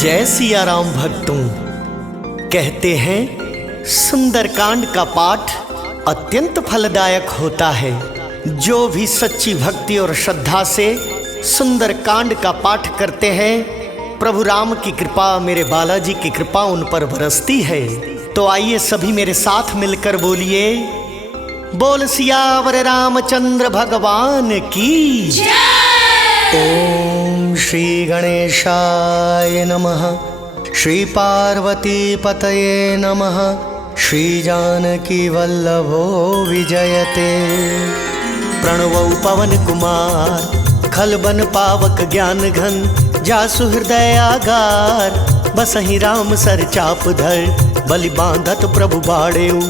जय सिया राम भक्तों। कहते हैं सुंदरकांड का पाठ अत्यंत फलदायक होता है। जो भी सच्ची भक्ति और श्रद्धा से सुंदरकांड का पाठ करते हैं, प्रभु राम की कृपा, मेरे बालाजी की कृपा उन पर बरसती है। तो आइए सभी मेरे साथ मिलकर बोलिए, बोल सियावर रामचंद्र भगवान की जय। ओम श्री गणेशाय नमः, श्री पार्वती पतये नमः, श्री जानकी वल्लभो विजयते। प्रणवौ पवन कुमार, खलबन पावक ज्ञान घन, जासु हृदय आगार, बसहि राम सर चाप धर, बलि बांधत प्रभु बाड़ेऊ,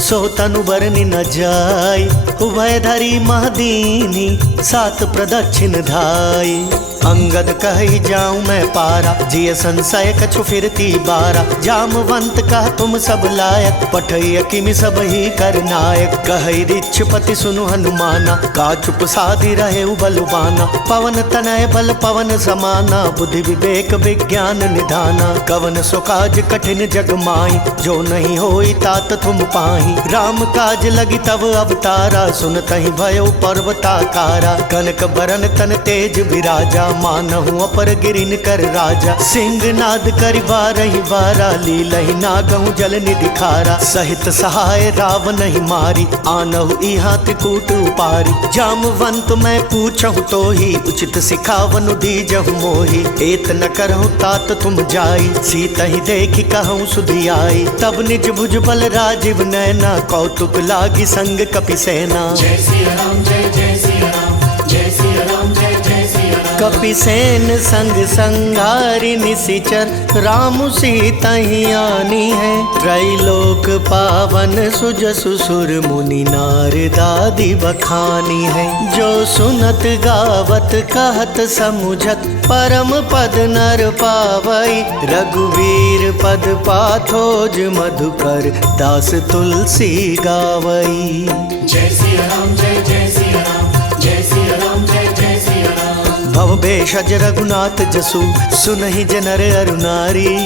सो तनु बरनि न जाय, उभय धरी महदीनी, सात प्रदक्षिण धाई। अंगद कहि जाऊं मैं पारा, जिय संशय कछु फिरती बारा, जामवंत कह तुम सब लायक, पठैय किमि सब ही कर नायक। कहि रिच्छपति सुनु हनुमाना, का चुप साधि रहे बलवाना, पवन तनय बल पवन समाना, बुद्धि विवेक विज्ञान निधाना। कवन सो काज कठिन जग माई, जो नहीं होई तात तुम पाही। राम काज लगी तब अवतारा, सुनतहि भयो पर्वताकारा। कनक बरन तन तेज विराजा, मानहु अपर गिरिन कर राजा। सिंह नाद करि बारहि बारा, लीलहि नागहु जल निधि खारा। सहित सहाय रावण ही मारी, आनहु इहा त्रिकूट उपारी। जामवंत मैं पूछहु तो ही, उचित सिखावनु दीजहु मोही। एत न करहु तात तुम जाई, सीतहि देखि कहूँ सुधि आई। तब निज भुज बल राजीव नैना, कौतुक लागी संग कपि सेना। जय सिया राम जय जय सिया राम, जय सिया राम जय जय सिया राम। कपि सेन संग संगारि निशिचर, राम सीता ही आनी है। त्रैलोक पावन सुजसु सुर मुनि नारदादि बखानी है। जो सुनत गावत कहत समुझत, परम पद नर पावई। रघुवीर पद पाथोज मधुकर, दास तुलसी गावई। जय सिया राम जय जय सिया राम, जय सिया राम जय जय सिया राम। भव भेषज रघुनाथ जसु, सुनहि जनर अरु नारी।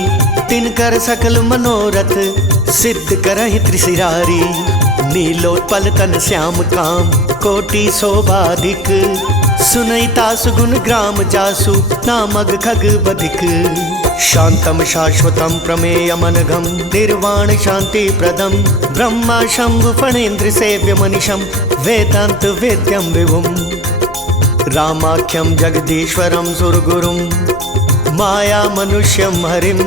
तिनकर सकल मनोरथ, सिद्ध करहि त्रिशिरारी। नीलोत्पल तन श्याम काम, कोटि शोभाधिक। सुनहि तासु गुण ग्राम जासु, नामग खग बधिक। शांतम शाश्वतम प्रमेयमनघम, निर्वाण शांति प्रदम। ब्रह्मा शंभु फणेन्द्र सेव्य मनिषम, वेदांत वेद्यम विभुम। रामाख्यम जगदीश्वरम सुरगुरुम, माया मनुष्यम हरिम।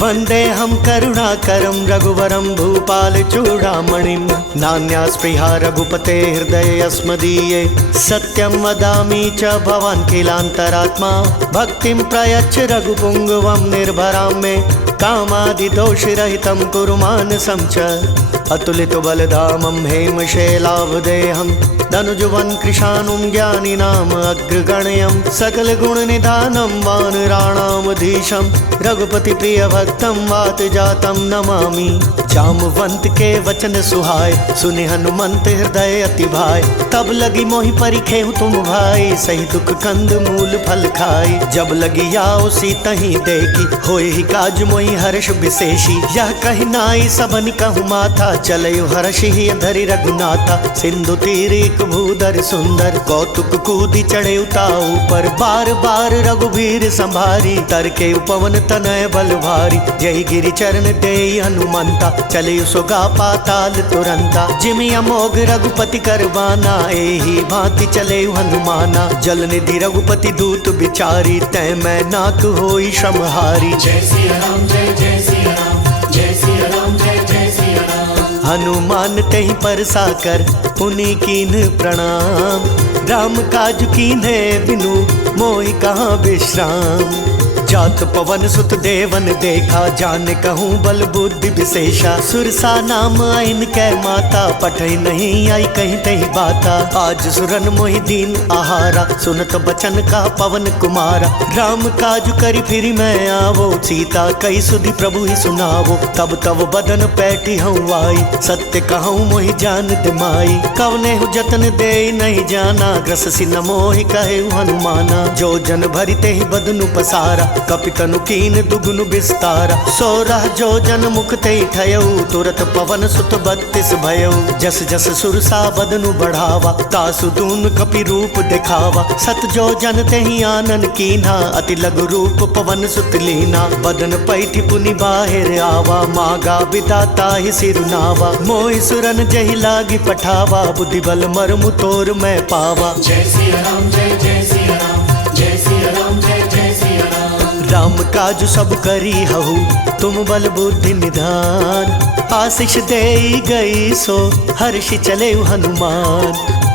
वंदे हम करुणाकरम, रघुवरम भूपाल चूड़ामणिम। नान्या स्पृहा रघुपते हृदय अस्मदीये, सत्यम वदामि च भवान् किलांतरात्मा। भक्तिं प्रयच्छ रघुपुंगवं निर्भरां मे, कामादि दोष रहितं कुरु मानसं च। अतुलित बलधामं हेमशैलावदेहं, धनुजवन कृशानुं ज्ञानिनाम अग्रगण्यं। सकल गुण निधानं वानराणामधीशं, रघुपति प्रिय भक्तं वात जातं नमामि। जामवंत के वचन सुहाय, सुनि हनुमंत हृदय अति भाय। तब लगी मोहि परिखेहु तुम भाई, सही दुख कंद मूल फल खाई। जब लगी आओ सीतहि देखी, होय ही काज मोहि हर्ष विशेषी। यह कहि नाई सबन कहु माथा, चलयु हर्षि ही धरि रघुनाथा। सिंधु तीर एक भूधर सुंदर, कौतुक कूदि चढ़े उताऊ पर। बार बार रघुवीर संभारी, तरके उपवन तनय बल भारी। जय गिरि चरण देई हनुमंता, चले सुगा पाताल तुरंता। जिमि अमोघ रघुपति करवाना, एही भांति चले हनुमाना। जल निधि रघुपति दूत बिचारी, तै मैं नाक होई श्रमहारी। जय सिया राम जय जय सिया राम, जय सिया राम जय जय सिया राम। हनुमान तेहि परसा कर, पुनि कीन प्रणाम। राम काज कीन्हे बिनु, मोहि कहाँ विश्राम। जात पवन सुत देवन देखा, जान कहूँ बल बुद्धि विशेषा। सुरसा नाम आइन कै माता, पठै नहीं आई कहीं तही बाता। आज सुरन मोहि दीन आहारा, सुनत बचन का पवन कुमारा। राम काज करि फिर मैं आवो, सीता कई सुधि प्रभु ही सुनावो। तब तब बदन पैठी हूँ आई, सत्य कहूँ मोहि जान दिमाई। कवने हु जतन दे नहीं जाना, ग्रससि न मोहि कहे हनुमाना। जो जन भरिते ही बदनु पसारा, कपितनु कीन दुगुनु विस्तारा। 16 जो जन मुख ते ठयऊ, तुरत पवन सुत 32 भयऊ। जस जस सुरसा बदनु बढ़ावा, तासु दून कपि रूप दिखावा। 7 जो जन ते ही आनन कीन्हा, अति लघु रूप पवन सुत लीना। बदन पैठि पुनि बाहिर आवा, मागा विदाता ही सिरुनावा। मोहि सुरन जहि लागी पठावा, बुद्धि बल मर्मु तोर मैं पावा। जय सिया राम जय जय सिया राम, जय सिया राम जय जय सिया राम। राम काज सब करी हहु, तुम बल बुद्धि निधान। आशीष देई गई सो हर्षि चले हनुमान।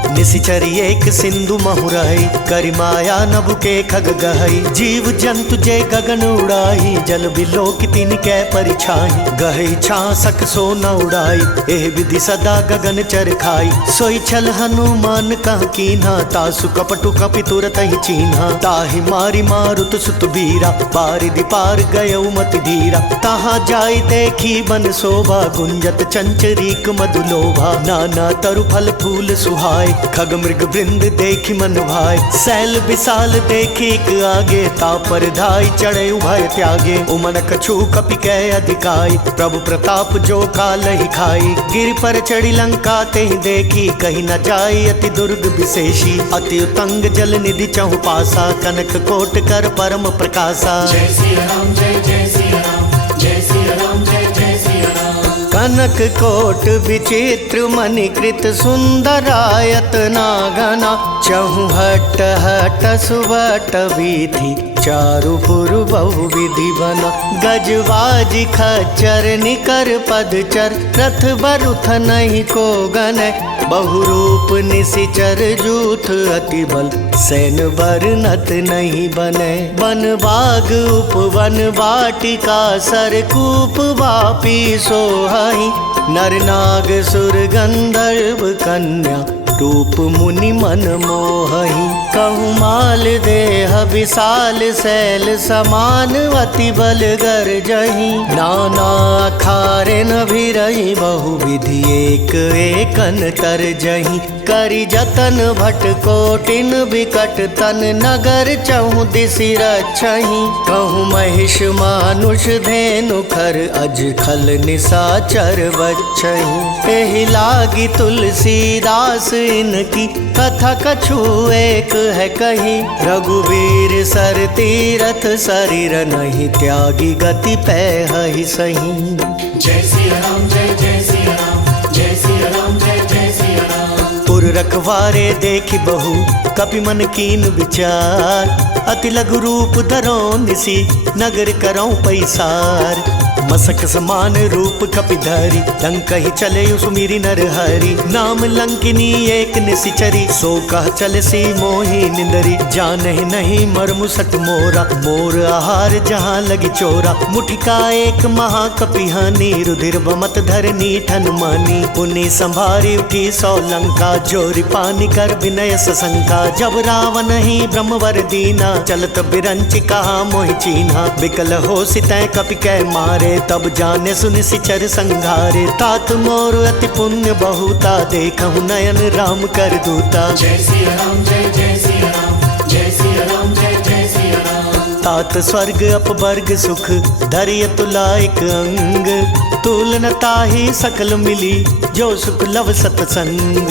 निशिचर एक सिंधु महुरई, करि माया नभु के खग गहई। जीव जंतु जे गगन उड़ाई, जल बिलोक तिन कै परिछाई। गहई छासक सो न उड़ाई, एह विधि सदा गगन चर खाई। सोई छल हनुमान कह कीन्हा, तासु कपटु कपि तुरत ही चीन्हा। ताहि मारी मारुत सुत बीरा, बारिधि पार गयउ मति धीरा। तहाँ जाई देखी बन शोभा, गुंजत चंचरीक मधुलोभा। नाना तरु फल फूल सुहाय, खग मृग वृंद देखी मन भाई। सैल विशाल देखी आगे, तापर धाई चढ़े उभय त्यागे। उमन कछु कपि कै अधिकाई, प्रभु प्रताप जो काल ही खाई। गिर पर चढ़ी लंका ते ही देखी, कहीं न जाई अति दुर्ग विशेषी। अति उतंग जल निधि चहु पासा, कनक कोट कर परम प्रकाशा। जय सिया राम जय जय सिया राम, जय सिया राम जय जय सिया राम। कनक कोट विचित्र मणिकृत सुंदरायत नागना। चहु हट हट सुबट विधि, चारुपुर बहु विधि बना। गजबाज खच्चर निकर पदचर, रथ बरुथ नहीं को गन। बहुरूप निशिचर जूथ अति बल, सैन बरनत नहीं बने। वन बाग उपवन वाटिका, सरकूप वापी सोहाई। नर नाग सुर गंधर्व कन्या, रूप मुनि मन मोहहि। कहु माल देह विशाल, सैल समान अति बल गरजहि। नाना अखारे न भिरहि, बहु विधि एक एकन तरजहि। करि जतन भट कोटिन विकट तन, नगर चहु दिसि रक्षहि। कहु महिष मानुष धेनु खर, अज खल निशाचर बच्छहि। एहि लागी तुलसीदास इनकी, कथा कछु एक है कही। रघुवीर सर तीरथ शरीर, नहीं त्यागी गति पैहि सही। जय सिया राम जय जय सिया राम, जय सिया राम जय जय सिया राम। पुर रखवारे देखि बहु, कपि मन कीन विचार। अति लघु रूप धरो निसी, नगर करौ पैसार। मसक समान रूप कपिधरी, लंक ही चले सुमिरि नर हरि। नाम लंकिनी एक निशिचरी, सो कह चल सी मोहि निंदरी। जानहि नहीं मर्मु सट मोरा, मोर आहार जहाँ लगी चोरा। मुठिका एक महाकपिहानी, रुधिर बमत धरनी ठन मानी। पुनि संभारी उठी 100 लंका, जोरी पानी कर विनय सशंका। जब रावण ही ब्रह्मवर दीना, चलत बिरंच कहा मोहि चीन्हा। बिकल हो सितै कपि कै मारे, तब जाने सुनि सिचर संघारे। तात मोर अति पुण्य बहुता, देखहु नयन राम कर दूता। जय सिया राम जय जय सिया राम, जय सिया राम जय जय सिया राम। तात स्वर्ग अपवर्ग सुख, धरिय तुलाइक अंग। तुलन ताहि सकल मिली, जो सुख लव सतसंग।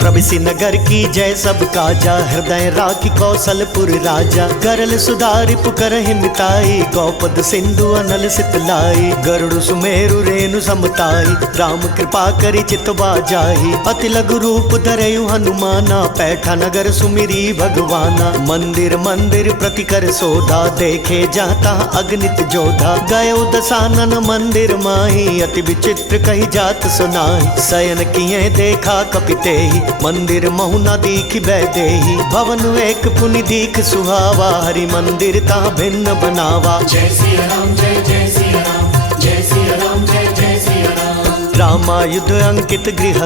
प्रभिसि नगर की जय सब काजा, हृदय राखी कौशलपुर राजा। गरल सुधारि पुकरहि मिताई, गौपद सिंधु अनल सितलाई। गरुड़ सुमेरु रेणु समताई, राम कृपा करि चितवा जाहि। अति लघु रूप धरयु हनुमाना, पैठा नगर सुमिरी भगवाना। मंदिर मंदिर प्रति कर सोधा, देखे जाता अगणित जोधा। गयो दसानन मंदिर माही, अति विचित्र कही जात सुनाई। शयन किए देखा कपितेहि, मंदिर महु न दीखि बैदेहि। भवन एक पुनि दीख सुहावा, हरि मंदिर ता भिन्न बनावा। जय सिया राम जय जय सिया राम, जय सिया राम जय जय सिया राम। रामायुध अंकित गृह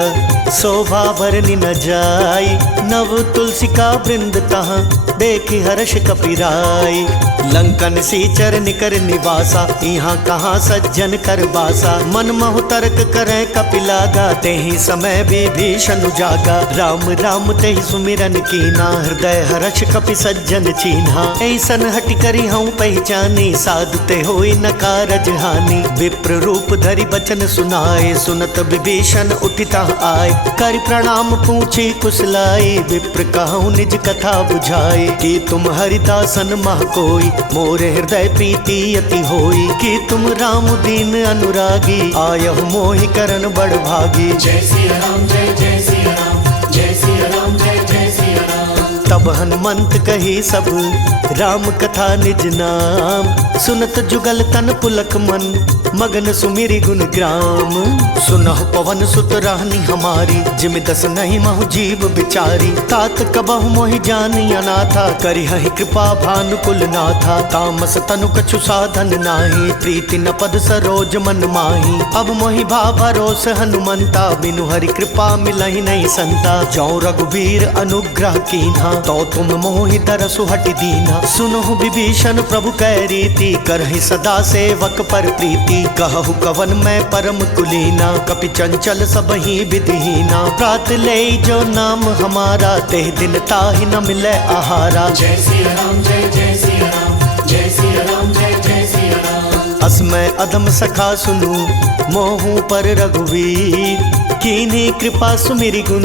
शोभा भरनी न जाई। नव तुलसी का वृंद तहाँ देखी हर्ष कपिराई। लंकन सी चर निकर निवासा यहाँ कहाँ सज्जन कर बासा। मन महु तर्क करे कपिला गाते ही समय विभीषण जागा। राम राम ते ही सुमिरन कीना हृदय हर्ष कपि सज्जन चीन्हा। ऐसन हटि करी हूँ पहचानी साधते होई न कारज हानि। विप्र रूप धरि बचन सुनाए सुनत विभीषण उठिता आए। कर प्रणाम पूछी कुशलाई विप्र कहूँ निज कथा बुझाए। कि तुम हरिदासन मह कोई मोरे हृदय प्रीति अति होई। कि तुम राम दीन अनुरागी आयहु मोहि करन बड़ भागी। जय सिया राम जय जय सिया राम जय सिया राम जय जय सिया राम। तब हनुमंत कही सब राम कथा निज नाम। सुनत जुगल तन पुलक मन मगन सुमिरि गुण ग्राम। सुनहु पवन सुत रहनी हमारी जिमि दस नहीं महु जीव बिचारी। तात कबहु मोहि जानी अनाथा करिहहि कृपा भानुकुल नाथा। तामस तनु कछु साधन नाही प्रीति न पद सरोज मन माही। अब मोहि भा भरोस हनुमंता बिनु हरि कृपा मिलहि नहीं संता। जौ रघुबीर अनुग्रह कीन्हा तो तुम मोहि तरसु हटि दीन्हा। सुनहु विभीषण प्रभु कै रीति करहि सदा सेवक पर प्रीति। कहु कवन मैं परम कुलीना कपि चंचल सबहि विधिहीना। प्रात ले जो नाम हमारा तेह दिन ताहि न मिले आहारा। जय सिया राम जय जय सिया राम जय सिया राम जय जय सिया राम। असमय अधम सखा सुनु मोहू पर रघुवीर। कीन्ही कृपा सुमिरि गुण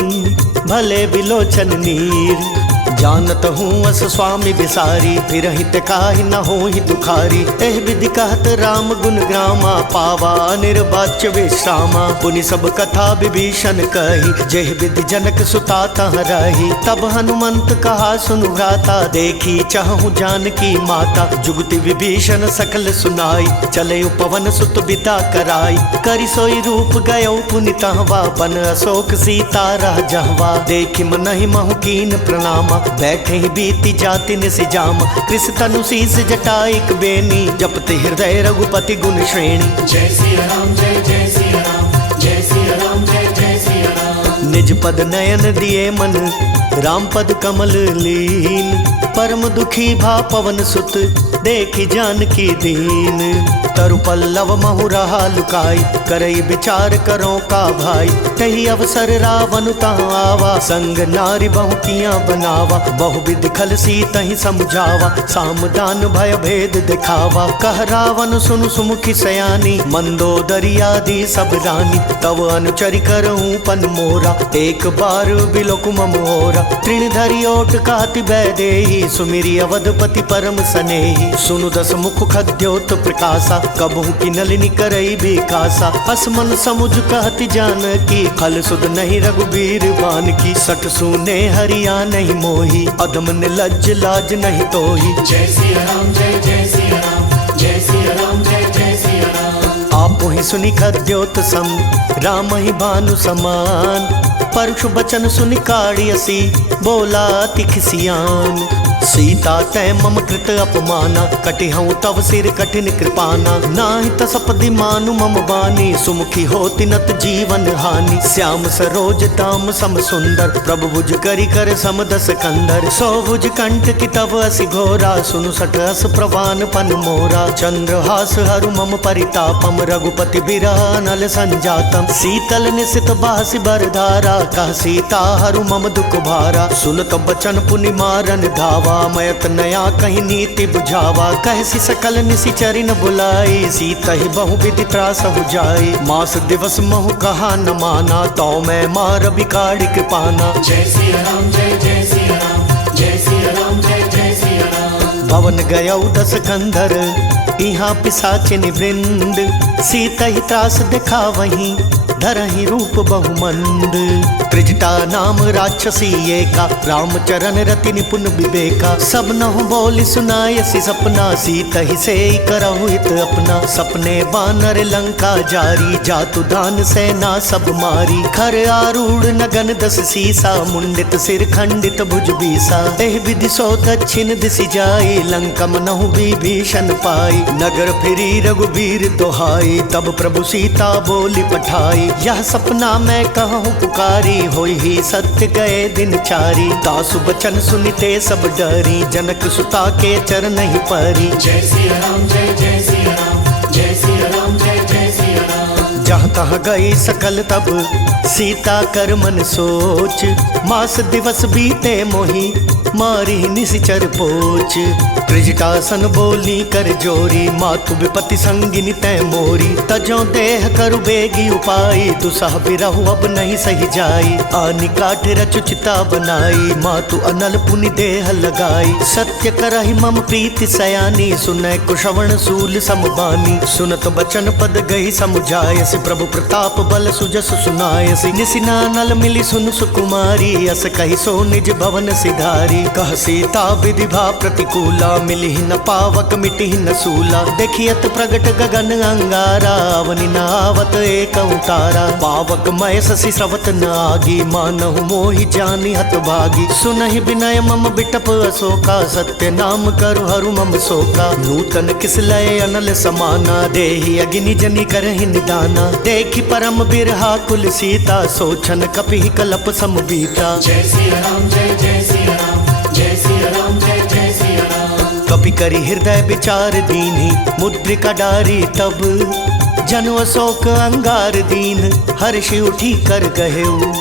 भले बिलोचन नीर। जानत हूँ अस स्वामी बिसारी फिर हित काहि न हो ही दुखारी। एह विधि कहत राम गुण ग्रामा पावा निर्वाच्य विश्रामा। पुनि सब कथा विभीषण कही जेह विधि जनक सुता तह रही। तब हनुमंत कहा सुनु भ्राता देखी चाहू जानकी माता। जुगति विभीषण सकल सुनाई चले पवन सुत बिदा कराई। करि सोई रूप गयो पुनि तहवा बन अशोक सीता रह जहवा। देखि मनहि महु कीन प्रणामा बैठे ही बीती जाति निसि जाम। कृष तनु शीस जटाइक बेनी जपते हृदय रघुपति गुण श्रेणी। जय सिया राम जय जय सिया राम जय सिया राम जय जय सिया राम। निज पद नयन दिए मन राम पद कमल लीन। परम दुखी भा पवन सुत देखी जानकी दीन। तरु पल्लव महु रहा लुकाई करई विचार करो का भाई। तही अवसर रावण तहाँ आवा संग नारी बहु किया बनावा। बहु विधि खल सी तही समझावा सामदान भय भेद दिखावा। कह रावण सुनु सुमुखी सयानी मंदोदरी आदि सब रानी। तव अनुचरि करऊं पन मोरा एक बार बिलोक मोरा। तृण धरि ओट कहति बैदेही सुमिरि अवधपति परम सनेही। सुनु दस मुख खद्योत प्रकाशा कबहू की नलिनी करई बिकासा। असमन समुझ कहति जानकी खल सुध नहीं रघुबीर बान की। सठ सुने हरिया नहीं मोही अधम निर्लज्ज लाज नहीं तोही। जय सिया राम जय जय सिया राम जय सिया राम जय जय सिया राम। आपो ही सुनि खद्योत सम राम ही भानु समान। परशु बचन सुनि काढ़ियसी बोला तिखसियान। सीता तै मम कृत अपमाना कटिहऊँ तव सिर कठिन कृपाना। नाहि तसपदि मानु मम बानी सुमुखी होति नत जीवन हानि। श्याम सरोज दाम सम सुंदर प्रभु भुज करि कर सम दस कंधर। सौ भुज कंठ की तव असि घोरा सुनु सठ अस प्रवान पन मोरा। चंद्रहास हरु मम परितापम रघुपति बिरह नल संजातम। शीतल निशित बासी बरधारा कह सीता हरु मम दुख भारा। सुनत बचन पुनि मारन धावा मयत नया कहीं नीति बुझावा। कहसी सकल निशिचरि न बुलाई सीता ही बहु विधि त्रास हो जाई। मास दिवस महु कहा न माना तो मैं मार बिकाड़ी कृपाना। जय सिया राम जय जय सिया राम जय सिया राम जय जय सिया राम। भवन गयौ दस कंधर यहाँ पिशाचिनि वृंद। सीता ही त्रास दिखा वहीं धरहि रूप बहुमंद। त्रिजटा नाम राक्षसी एका रामचरण रति निपुण विवेका। सब नहु बोली सुनायसी सपना सीता ही से करहु हित अपना। सपने बानर लंका जारी जातु दान सेना सब मारी। खर आरूढ़ नगन दस सीसा मुंडित सिर खंडित भुज बीसा। एह विधि सो दक्षिण दिशि जाई लंका मनहु विभीषण पाई। नगर फिरी रघुबीर दोहाई तब प्रभु सीता बोली पठाई। पाई। यह सपना मैं कहूँ पुकारी, होई ही सत्य गए दिन चारी। दासु बचन सुनिते सब डरी, जनक सुता के चरण ही परी। जय सिया राम जय जय सिया राम, जय सिया राम जय जय सिया राम। जहाँ तहाँ गई सकल तब सीता कर मन सोच, मास दिवस बीते मोही मारी निशिचर पोच। त्रिजटासन बोली कर जोरी, मातु विपति संगिनी तै मोरी। तजो देह करु बेगी उपाई, दुसह बिरहु अब नहीं सही जाई। आनी काठ रचु चिता बनाई, मातु अनल पुनि देह लगाई। सत्य करहि मम प्रीति सयानी, सुनै कुशवण सूल समबानी। सुनत बचन पद गई समुझायसि, प्रभु प्रताप बल सुजस सुनायसि। निसिना नल मिली सुन सुकुमारी, अस कहि सो निज भवन सिधारी। कह सीता विधि भा प्रतिकूला, मिली न पावक मिटी न सूला। देखियत प्रगट गगन अंगारा, अवनि न आवत एक तारा। पावक मय शशि स्रवत न आगी, मानहु मोहि जानि हत भागी। सुनहि विनय मम बिटप अशोका, सत्य नाम करु हरु मम शोका। नूतन किस लय अनल समाना, देहि अग्नि जनि करहि निदाना। देखि परम बिरहा कुल सीता, सोचन कपिहि कलप समबीता। जय सिया राम जय जय सिया राम, जय सिया राम जय जय सिया राम। कपि करि हृदय विचार दीनी, मुद्रिका डारी तब। जनु अशोक अंगार दीन, हर्षि उठी कर गहेऊ।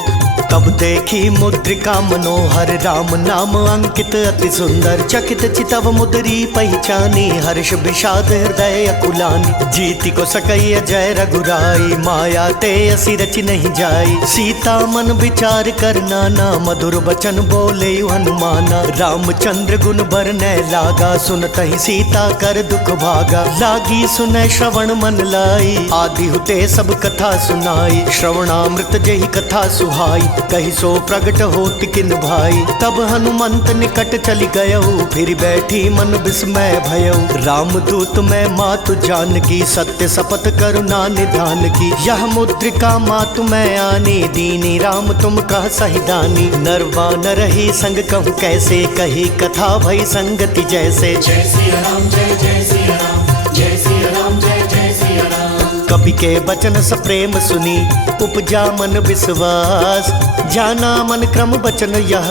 तब देखी मुद्रिका मनोहर, राम नाम अंकित अति सुंदर। चकित चितव मुद्री पहचानी, हर्ष विषाद हृदय अकुलानी। जीति को सकई जय रघुराई, माया ते असी रचि नहीं जाई। सीता मन विचार कर नाना, मधुर बचन बोले हनुमाना। रामचंद्र गुण बरनै लागा, सुनतहि सीता कर दुख भागा। लागी सुनै श्रवण मन लाई, आदि हुते सब कथा सुनाई। श्रवणामृत जेहि कथा सुहाई, कही सो प्रगट होत किन भाई। तब हनुमंत निकट चली गयऊ, फिर बैठी मन विस्मय भयऊ। रामदूत मैं मातु जानकी, सत्य शपथ करुणा निधान की। यह मुद्रिका मातु मैं आनी, दीनी राम तुम कह सही दानी। नरवा न रही संग कहूँ कैसे, कही कथा भई संगति जैसे। जय सिया राम जय जय सिया राम, जय सिया राम जय जय सिया राम। कपि के बचन सप्रेम सुनी, उपजा मन विश्वास। जाना मन क्रम बचन यह,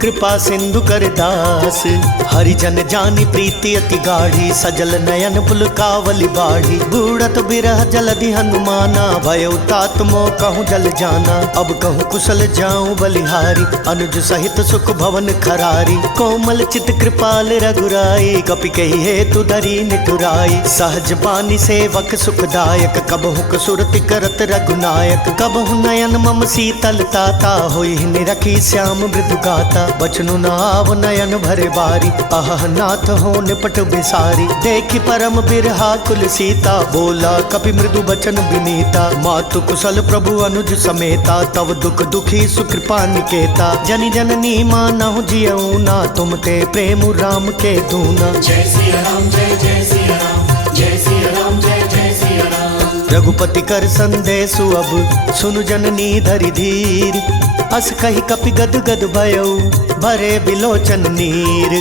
कृपा सिंधु कर दास। हरिजन जानी प्रीति अति गाढ़ी, सजल नयन पुलकावली बाढ़ी। बूढ़त बिरह जलधि हनुमाना, भयउ तात मोह कहूँ जल जाना। अब कहूँ कुशल जाऊँ बलिहारी, अनुज सहित सुख भवन खरारी। कोमल चित कृपाल रघुराई, कपि कही हेतु धरी निठुराई। सहज बानी सेवक सुखदायक, कबहु कसुरति करत रघुनायक। कबहु नयन मम शीतल ताता, होई निरखी श्याम मृदु गाता। बचनु नाव नयन भरे बारी, अह नाथ हो निपट बिसारी। देखि परम बिरहा कुल सीता, बोला कपि मृदु बचन विनीता। मातु कुशल प्रभु अनुज समेता, तव दुख दुखी सुकृपा निकेता। जनि जननी मानहु जियऊ ना, तुम ते प्रेम राम के दूना। जय सिया राम जय जय सिया राम, जय सिया राम जय जय सिया राम। रघुपति कर संदेशु अब, सुनु जननी धरि धीर। अस कही कपि गद गद भयऊ, भरे बिलोचन नीर।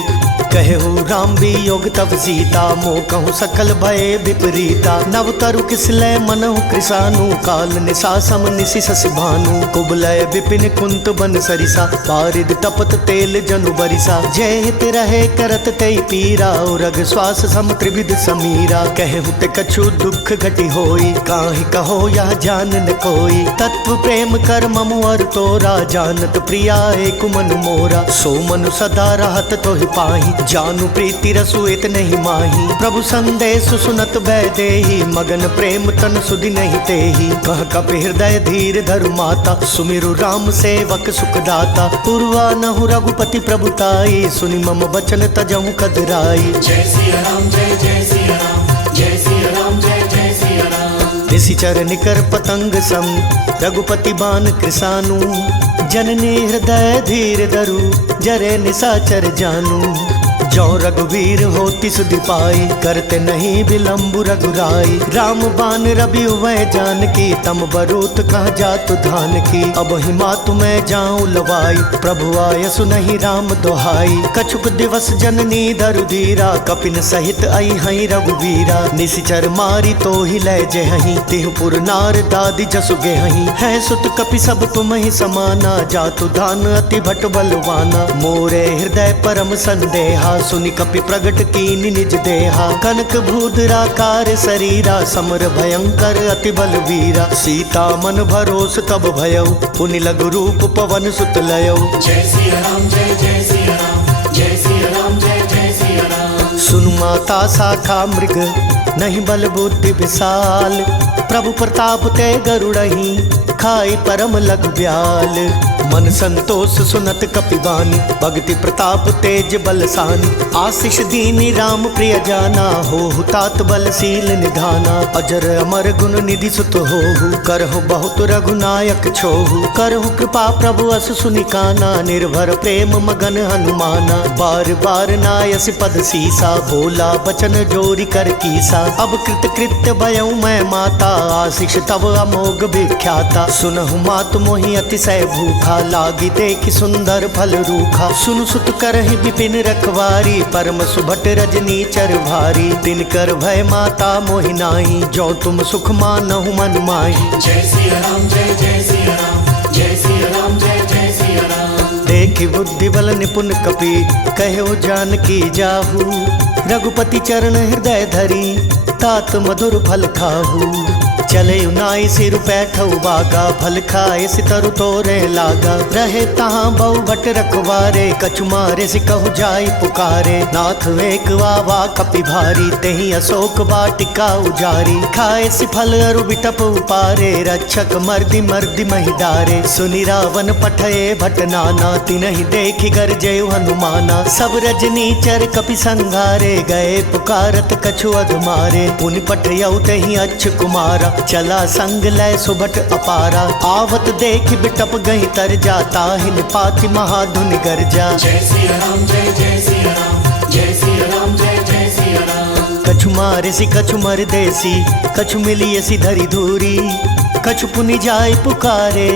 कहु राम वियोग तब सीता, मोह कहूँ सकल भय विपरीता। नव तरु किसलय मनहु कृसानु, काल निशा सम निशि शशि भानु। कुबलय विपिन कुंत बन सरिसा, पारिद तपत तेल जनु बरिसा। जय हित रहे करत तै पीरा, रग श्वास सम त्रिविध समीरा। कहु ते कछु दुख घटि होई, काहि कहो यह जान न कोई। तत्व प्रेम कर ममु अर तोरा, जानत प्रिया एक मन मोरा। सो मनु सदा रहत तोहि पाहि, जानु प्रीति रसु इत नहीं माही। प्रभु संदेश सुनत भय देहि, मगन प्रेम तन सुधि नहीं तेहि। कह कपि हृदय धीर धरु माता, सुमिरु राम सेवक सुखदाता। पूर्वा नहु रघुपति प्रभुताई, सुनि मम बचन तजहु कदराई। जय सिया राम जय जय सिया राम, जय सिया राम जय जय सिया राम। निशिचर निकर पतंग सम, रघुपति बान कृसानु। जननी हृदय धीर धरु, जरे निशाचर जानू। जो रघुवीर होति सुधि पाई, करते नहीं विलम्ब रघुराई। राम बान रवि वह जानकी, तम बरूत कह जातु धान की। अब हिमा तुम्हें जाऊं लवाई, प्रभु आय सुनहि राम दोहाई। कछुक दिवस जननी धरु धीरा, कपिन सहित आई हई रघुवीरा। निशिचर मारी तो ही लय जेहही, तिहुपुर नार दादी जसु गेहही। है सुत कपि सब तुम ही समाना, जातु धान अति भट बलवाना। मोरे हृदय परम संदेहा, सुनि कपि प्रगट कीनि निज देहा। कनक भूधराकार शरीरा, समर भयंकर अति बलवीरा। सीता मन भरोस तब भयउ, पुनि लघु रूप पवन सुत लयउ। जय सिया राम जय जय सिया राम, जय सिया राम जय जय सिया राम। सुनु माता शाखा मृग, नहीं बल बुद्धि विशाल। प्रभु प्रताप ते गरुड़हि, खाई परम लघु ब्याल। मन संतोष सुनत कपिबानी, भक्ति प्रताप तेज बलसानी। आशीष दीनी राम प्रिय जाना, होहु तात बलशील निधाना। अजर अमर गुण निधि सुत होहु, करहु बहुत रघुनायक छोहु। करहु कृपा प्रभु अस सुनिकाना, निर्भर प्रेम मगन हनुमाना। बार बार नायस पद सीसा, बोला बचन जोरी कर कीसा। अब कृत कृत्य भयउ मैं माता, आशीष तब अमोघ विख्याता। सुनहु मातु मोहि अतिशय भूखा, लागी देखि सुंदर फल रूखा। सुनु सुत करहि विपिन रखवारी, परम सुभट रजनी चर भारी। तिनकर भय माता मोहि नाहि, जो तुम सुख मानहु मन माहि। जय सिया राम जय जय सिया राम, जय सिया राम जय जय सिया राम। देखि बुद्धि बल निपुण कपि, कहो जानकी जाहू। रघुपति चरण हृदय धरी, तात मधुर फल खाहू। चले नाई सिर बैठऊ बागा, फल खाए सितरु तोरे लागा। रहे तहाँ बहु भट रखवारे, कछु मारे सिकहु जाई पुकारे। नाथ एक वावा कपि भारी, तेहि अशोक वाटिका उजारी। खाए सि फल अरु बिटप उपारे, रक्षक मर्दि मर्दि महिदारे। सुनि रावण पठये भट नाना, तिनहि देखि गरजेउ हनुमाना। सब रजनीचर कपि संघारे, गए पुकारत कछु अधमारे। पुनि पठयउ तेहि अच्छ कुमारा, चला संग लय सुभट अपारा। आवत देख बिटप गई तर जाता, हिन पाति महाधुनि गर्जा। जय सिया राम जय जय सिया राम, जय सिया राम जय जय सिया राम। कछु मारे सी कछु मर देसी, कछु मिलिए सी धरी धूरी। कछु पुनि जाय पुकारे,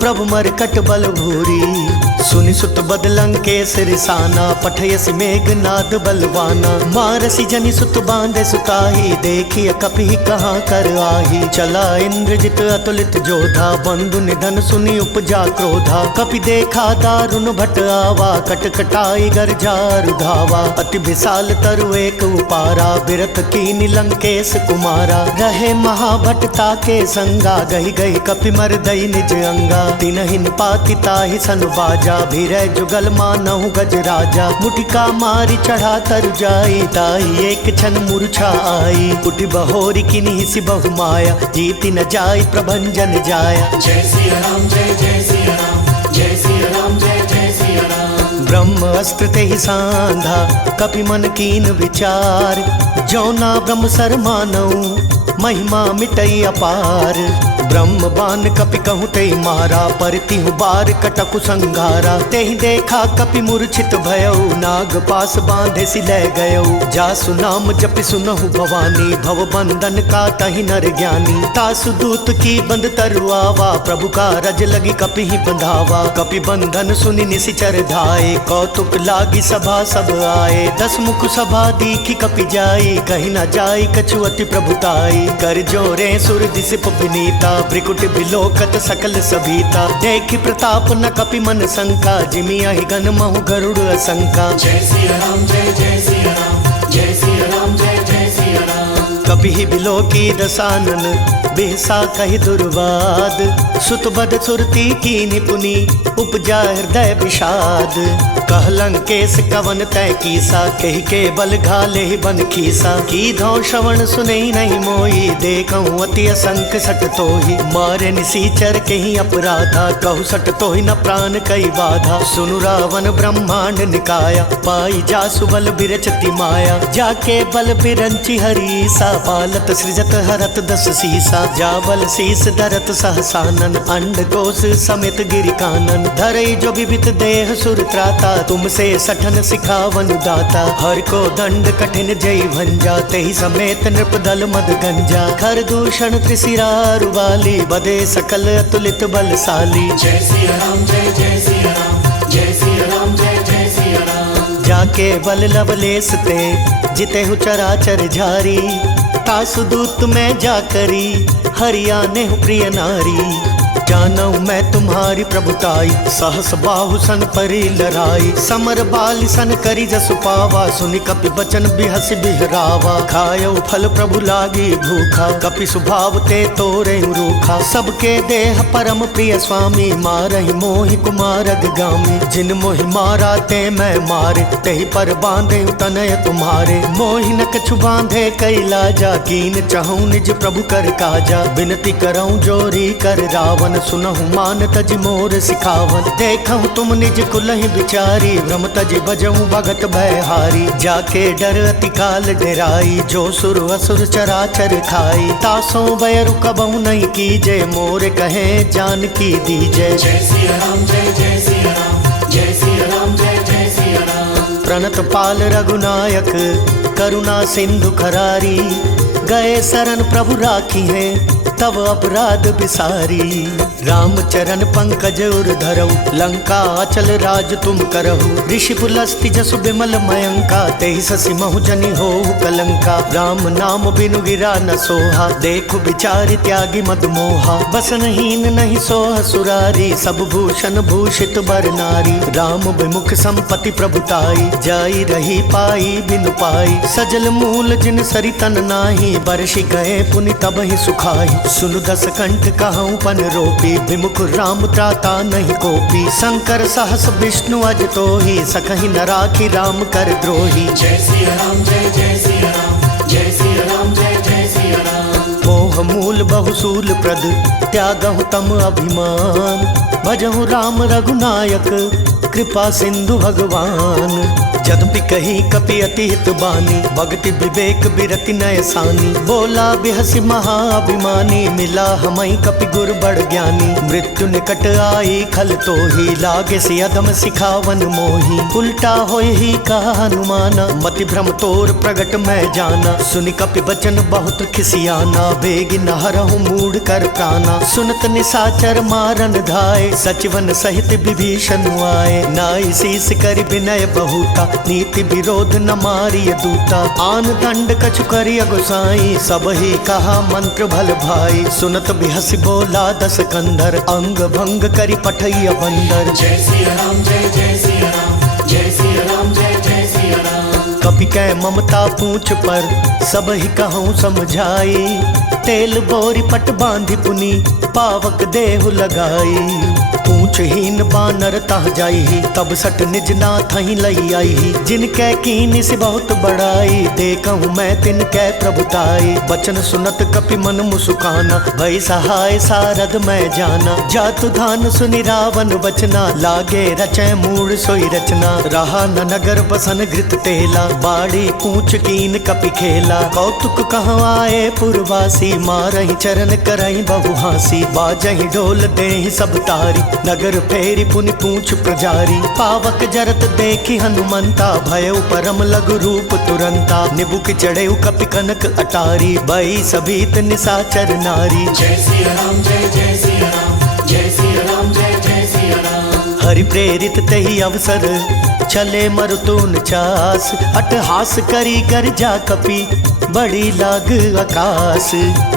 प्रभु मर कट बल भूरी। सुनि सुत बदलंकेश रिसाना, पठयसि मेघनाद बलवाना। मारसी जनि सुत बांधे सुताही, देखिए कपि कहाँ कर आही। चला इंद्रजित अतुलित जोधा, बंधु निधन सुनि उपजा क्रोधा। कपि देखा दारुण भट आवा, कट कटाई गर्जा रुधावा। अति विशाल तरु एक उपारा, बिरथ कीनि लंकेश कुमारा। रहे महाभटता के संगा, गही गही कपि मर दई निज अंगा। तिनहि पाति ताहि सन बाजा, भीरय जुगल मानहु गज राजा। मुटिका मारी चढ़ा तरु जाई, ताहि एक क्षण मूर्छा आई। उठि बहोरी किन्हि सि बहु माया, जीति न जाई प्रभंजन जाया। जय सिया राम जय जय सिया राम, जय सिया राम जय जय सिया राम। ब्रह्म अस्त्र तेहि सांधा, कपि मन कीन विचार। जौना ब्रह्म सर मानऊ, महिमा मिटई अपार। ब्रह्म बान कपि कहूँ ते मारा, परतिहु बार कटकु संघारा। तेहि देखा कपि मूर्छित भयउ, नाग पास बांधे सि लय गयउ। जासु नाम जपि सुनहु भवानी, भव बंधन का तहि नर ज्ञानी। तासु दूत की बंद तरु आवा, प्रभु का रज लगी कपि ही बंधावा। कपि बंधन सुनि निशिचर धाये, कौतुक लागी सभा सब आए। दस मुख सभा दीखि कपि जाई, कहि न जाई कछु अति प्रभुताई। कर जोरे सुर दिसिप विनीता, भ्रिकुट बिलोकत सकल सभीता। देखि प्रताप न कपि मन शंका, जिमियाहि गण महु गरुड़ असंका। जय सिया राम जय जय सिया राम, जय सिया राम जय जय सिया राम। कपि बिलोकी दसानन, बिहसा कहि दुर्वाद। सुत बद सुरती कीनि पुनि, उपजा हृदय विषाद। कह लंकेश कवन तै कीसा, कहि के बल घाले बन खीसा। की धौ श्रवण सुनई नहीं मोई, देखऊं अति असंख सट तोहि। मारे निसीचर कहीं अपराधा, कहु सट तोहि न प्राण कई बाधा। सुनु रावण ब्रह्मांड निकाया, पाई जासु बल बिरचति माया। जाके बल बिरंचि हरीसा, पालत सृजत हरत दस सीसा। जाबल शीस धरत सहसानन, अंड कोश समेत गिरि कानन। धरई जो विवित देह सुर त्राता, तुमसे सठन सिखावन दाता। हर को दंड कठिन जय भंजा, तेहि समेत नृपदल मद गंजा। खर दूषण त्रिशिरारु वाली, बदे सकल अतुलित बलशाली। जय सिया राम जय जय सिया राम, जय सिया राम जय जय सिया राम। जाके बल लवलेस ते, जितेहु चराचर झारी। तासु दूत में जाकरी, हरियाने प्रिय नारी। जानऊ मैं तुम्हारी प्रभुताई, सहस बाहु सन परी लराई। समर बाल सन करी जसु पावा, सुनि कपि बचन बिहस बिहरावा। खायऊ फल प्रभु लागी भूखा, कपि सुभाव ते तोरे रूखा। सबके देह परम प्रिय स्वामी, मारहि मोहि कुमारग गामी। जिन मोहि मारा ते मैं मारे, तेहि पर बांधे तनय तुम्हारे। मोहि न कछु बांधे कैलाजा, कीन चहूँ निज प्रभु कर काजा। बिनती करऊँ जोरी कर रावण, सुनहु मान तज मोर सिखावन। देखहु तुम निज कुलहि बिचारी, भ्रम तज बजऊँ भगत भयहारी। जाके डर अति काल डेराई, जो सुर असुर चराचर खाई। तासों बैरु कबहु नहीं कीजे, मोर कहे जानकी दीजे। जय सिया राम जय जय सिया राम, जय सिया राम जय जय सिया राम। प्रणत पाल रघुनायक, करुणा सिंधु खरारी। गए शरण प्रभु राखी है, तब अपराध बिसारी। राम चरण पंकज उर धरऊ, लंका अचल राज तुम करहु। ऋषि पुलस्ति जसु बिमल मयंका, तेहि ससि महु जनि होहु कलंका। राम नाम बिनु गिरा न सोहा, देखु बिचारि त्यागी मद मोहा। बसनहीन नहीं सोह सुरारी, सब भूषण भूषित बर नारी। राम विमुख संपत्ति प्रभुताई, जाई रही पाई बिनु पाई। सजल मूल जिन सरितन नाही, बरषि गए पुनि तबहि सुखाई। सुनु दस कंठ कहूँ पन रोपी, विमुख राम त्राता नहीं कोपी। शंकर सहस विष्णु अज तोहि, सकहि न राखी राम कर द्रोही। जय सिया राम जय जय सिया राम, जय सिया राम जय जय सिया राम। मोह मूल बहुसूल प्रद, त्यागहु तम अभिमान। भजहु राम रघुनायक, कृपा सिंधु भगवान। जदपि कही कपि अति हित बानी, भक्ति विवेक बिरति नय सानी। बोला बिहसि महाअभिमानी, मिला हमई कपि गुर बड़ ज्ञानी। मृत्यु निकट आई खल तोहि, लागे से अधम सिखावन मोही। उल्टा होय ही कहा हनुमाना, मति भ्रम तोर प्रगट मैं जाना। सुनि कपि बचन बहुत खिसियाना, बेग न हरहु मूढ़ कर प्राणा। सुनत निसाचर मारन धाय, सचिवन सहित विभीषण आए। नाई शीस कर विनय बहुता, नीति विरोध न मारिय दूता। आन दंड कछु करिय गोसाई, सब ही कहा मंत्र भल भाई। सुनत बिहसि बोला दस कंधर, अंग भंग करि पठैय बंदर। जय सिया राम जय जय सिया राम, जय सिया राम जय जय सिया राम। कपि कै ममता पूछ पर, सब ही कहूँ समझाई। तेल बोरी पट बांधि पुनि, पावक देहु लगाई। पूछहीन बानर तह जाई, तब सट निज नाथ ही लई आई। जिनकै कीन से बहुत बड़ाई, देखहु मैं तिनकै प्रभुताई। बचन सुनत कपि मन मुसुकाना, भई सहाय सारद मैं जाना। जातु धान सुनि रावण बचना, लागे रचै मूढ़ सोई रचना। रहा न नगर बसन घृत तेला, बाड़ी पूछ कीन कपि खेला। कौतुक कहँ आए पुरवासी, मारहि चरण करहि बहु हासी। बाजहि ढोल देहि सब तारी, नगर फेरी पुनि पूछ प्रजारी। पावक जरत देखी हनुमंता, भयउ परम लघु रूप तुरंता। निबुक चढ़ेउ कपि कनक अटारी, बई सभीत निसाचर नारी। जय सिया राम जय जय सिया राम, जय सिया राम जय जय सिया राम। हरि प्रेरित तहि अवसर, चले मरुतून चास। अटहास करी कर जा कपि, बड़ी लाग आकाश।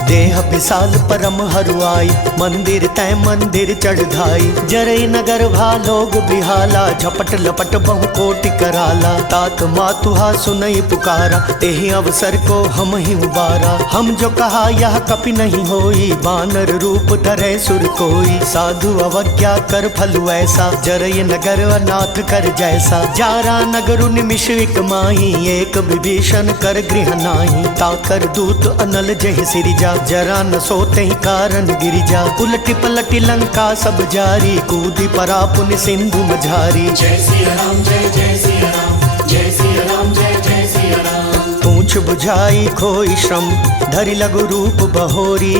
देह विशाल परम हरुआई, मंदिर तय मंदिर चढ़ धाई। जरई नगर भालोग बिहाला, झपट लपट बहु कोटि कराला। तात मातुहा सुनई पुकारा, तेहि अवसर को हम ही उबारा। हम जो कहा यह कपि नहीं होई, बानर रूप धरे सुर कोई। साधु अवज्ञा कर फल ऐसा, जरई नगर अनाथ कर जैसा। जारा नगरु निमिष एक माही, एक विभीषण कर गृह नाही। ताकर दूत अनल जहि सिरिजा, जरा न सोते ही कारण गिरिजा। उलटी पलटी लंका सब जारी, कूदी परा पुनि सिंधु मझारी। जय सिया राम जय जय सिया राम, जय सिया राम जय जय सिया राम। पूछ बुझाई खोई श्रम, धरि लघु रूप बहोरी।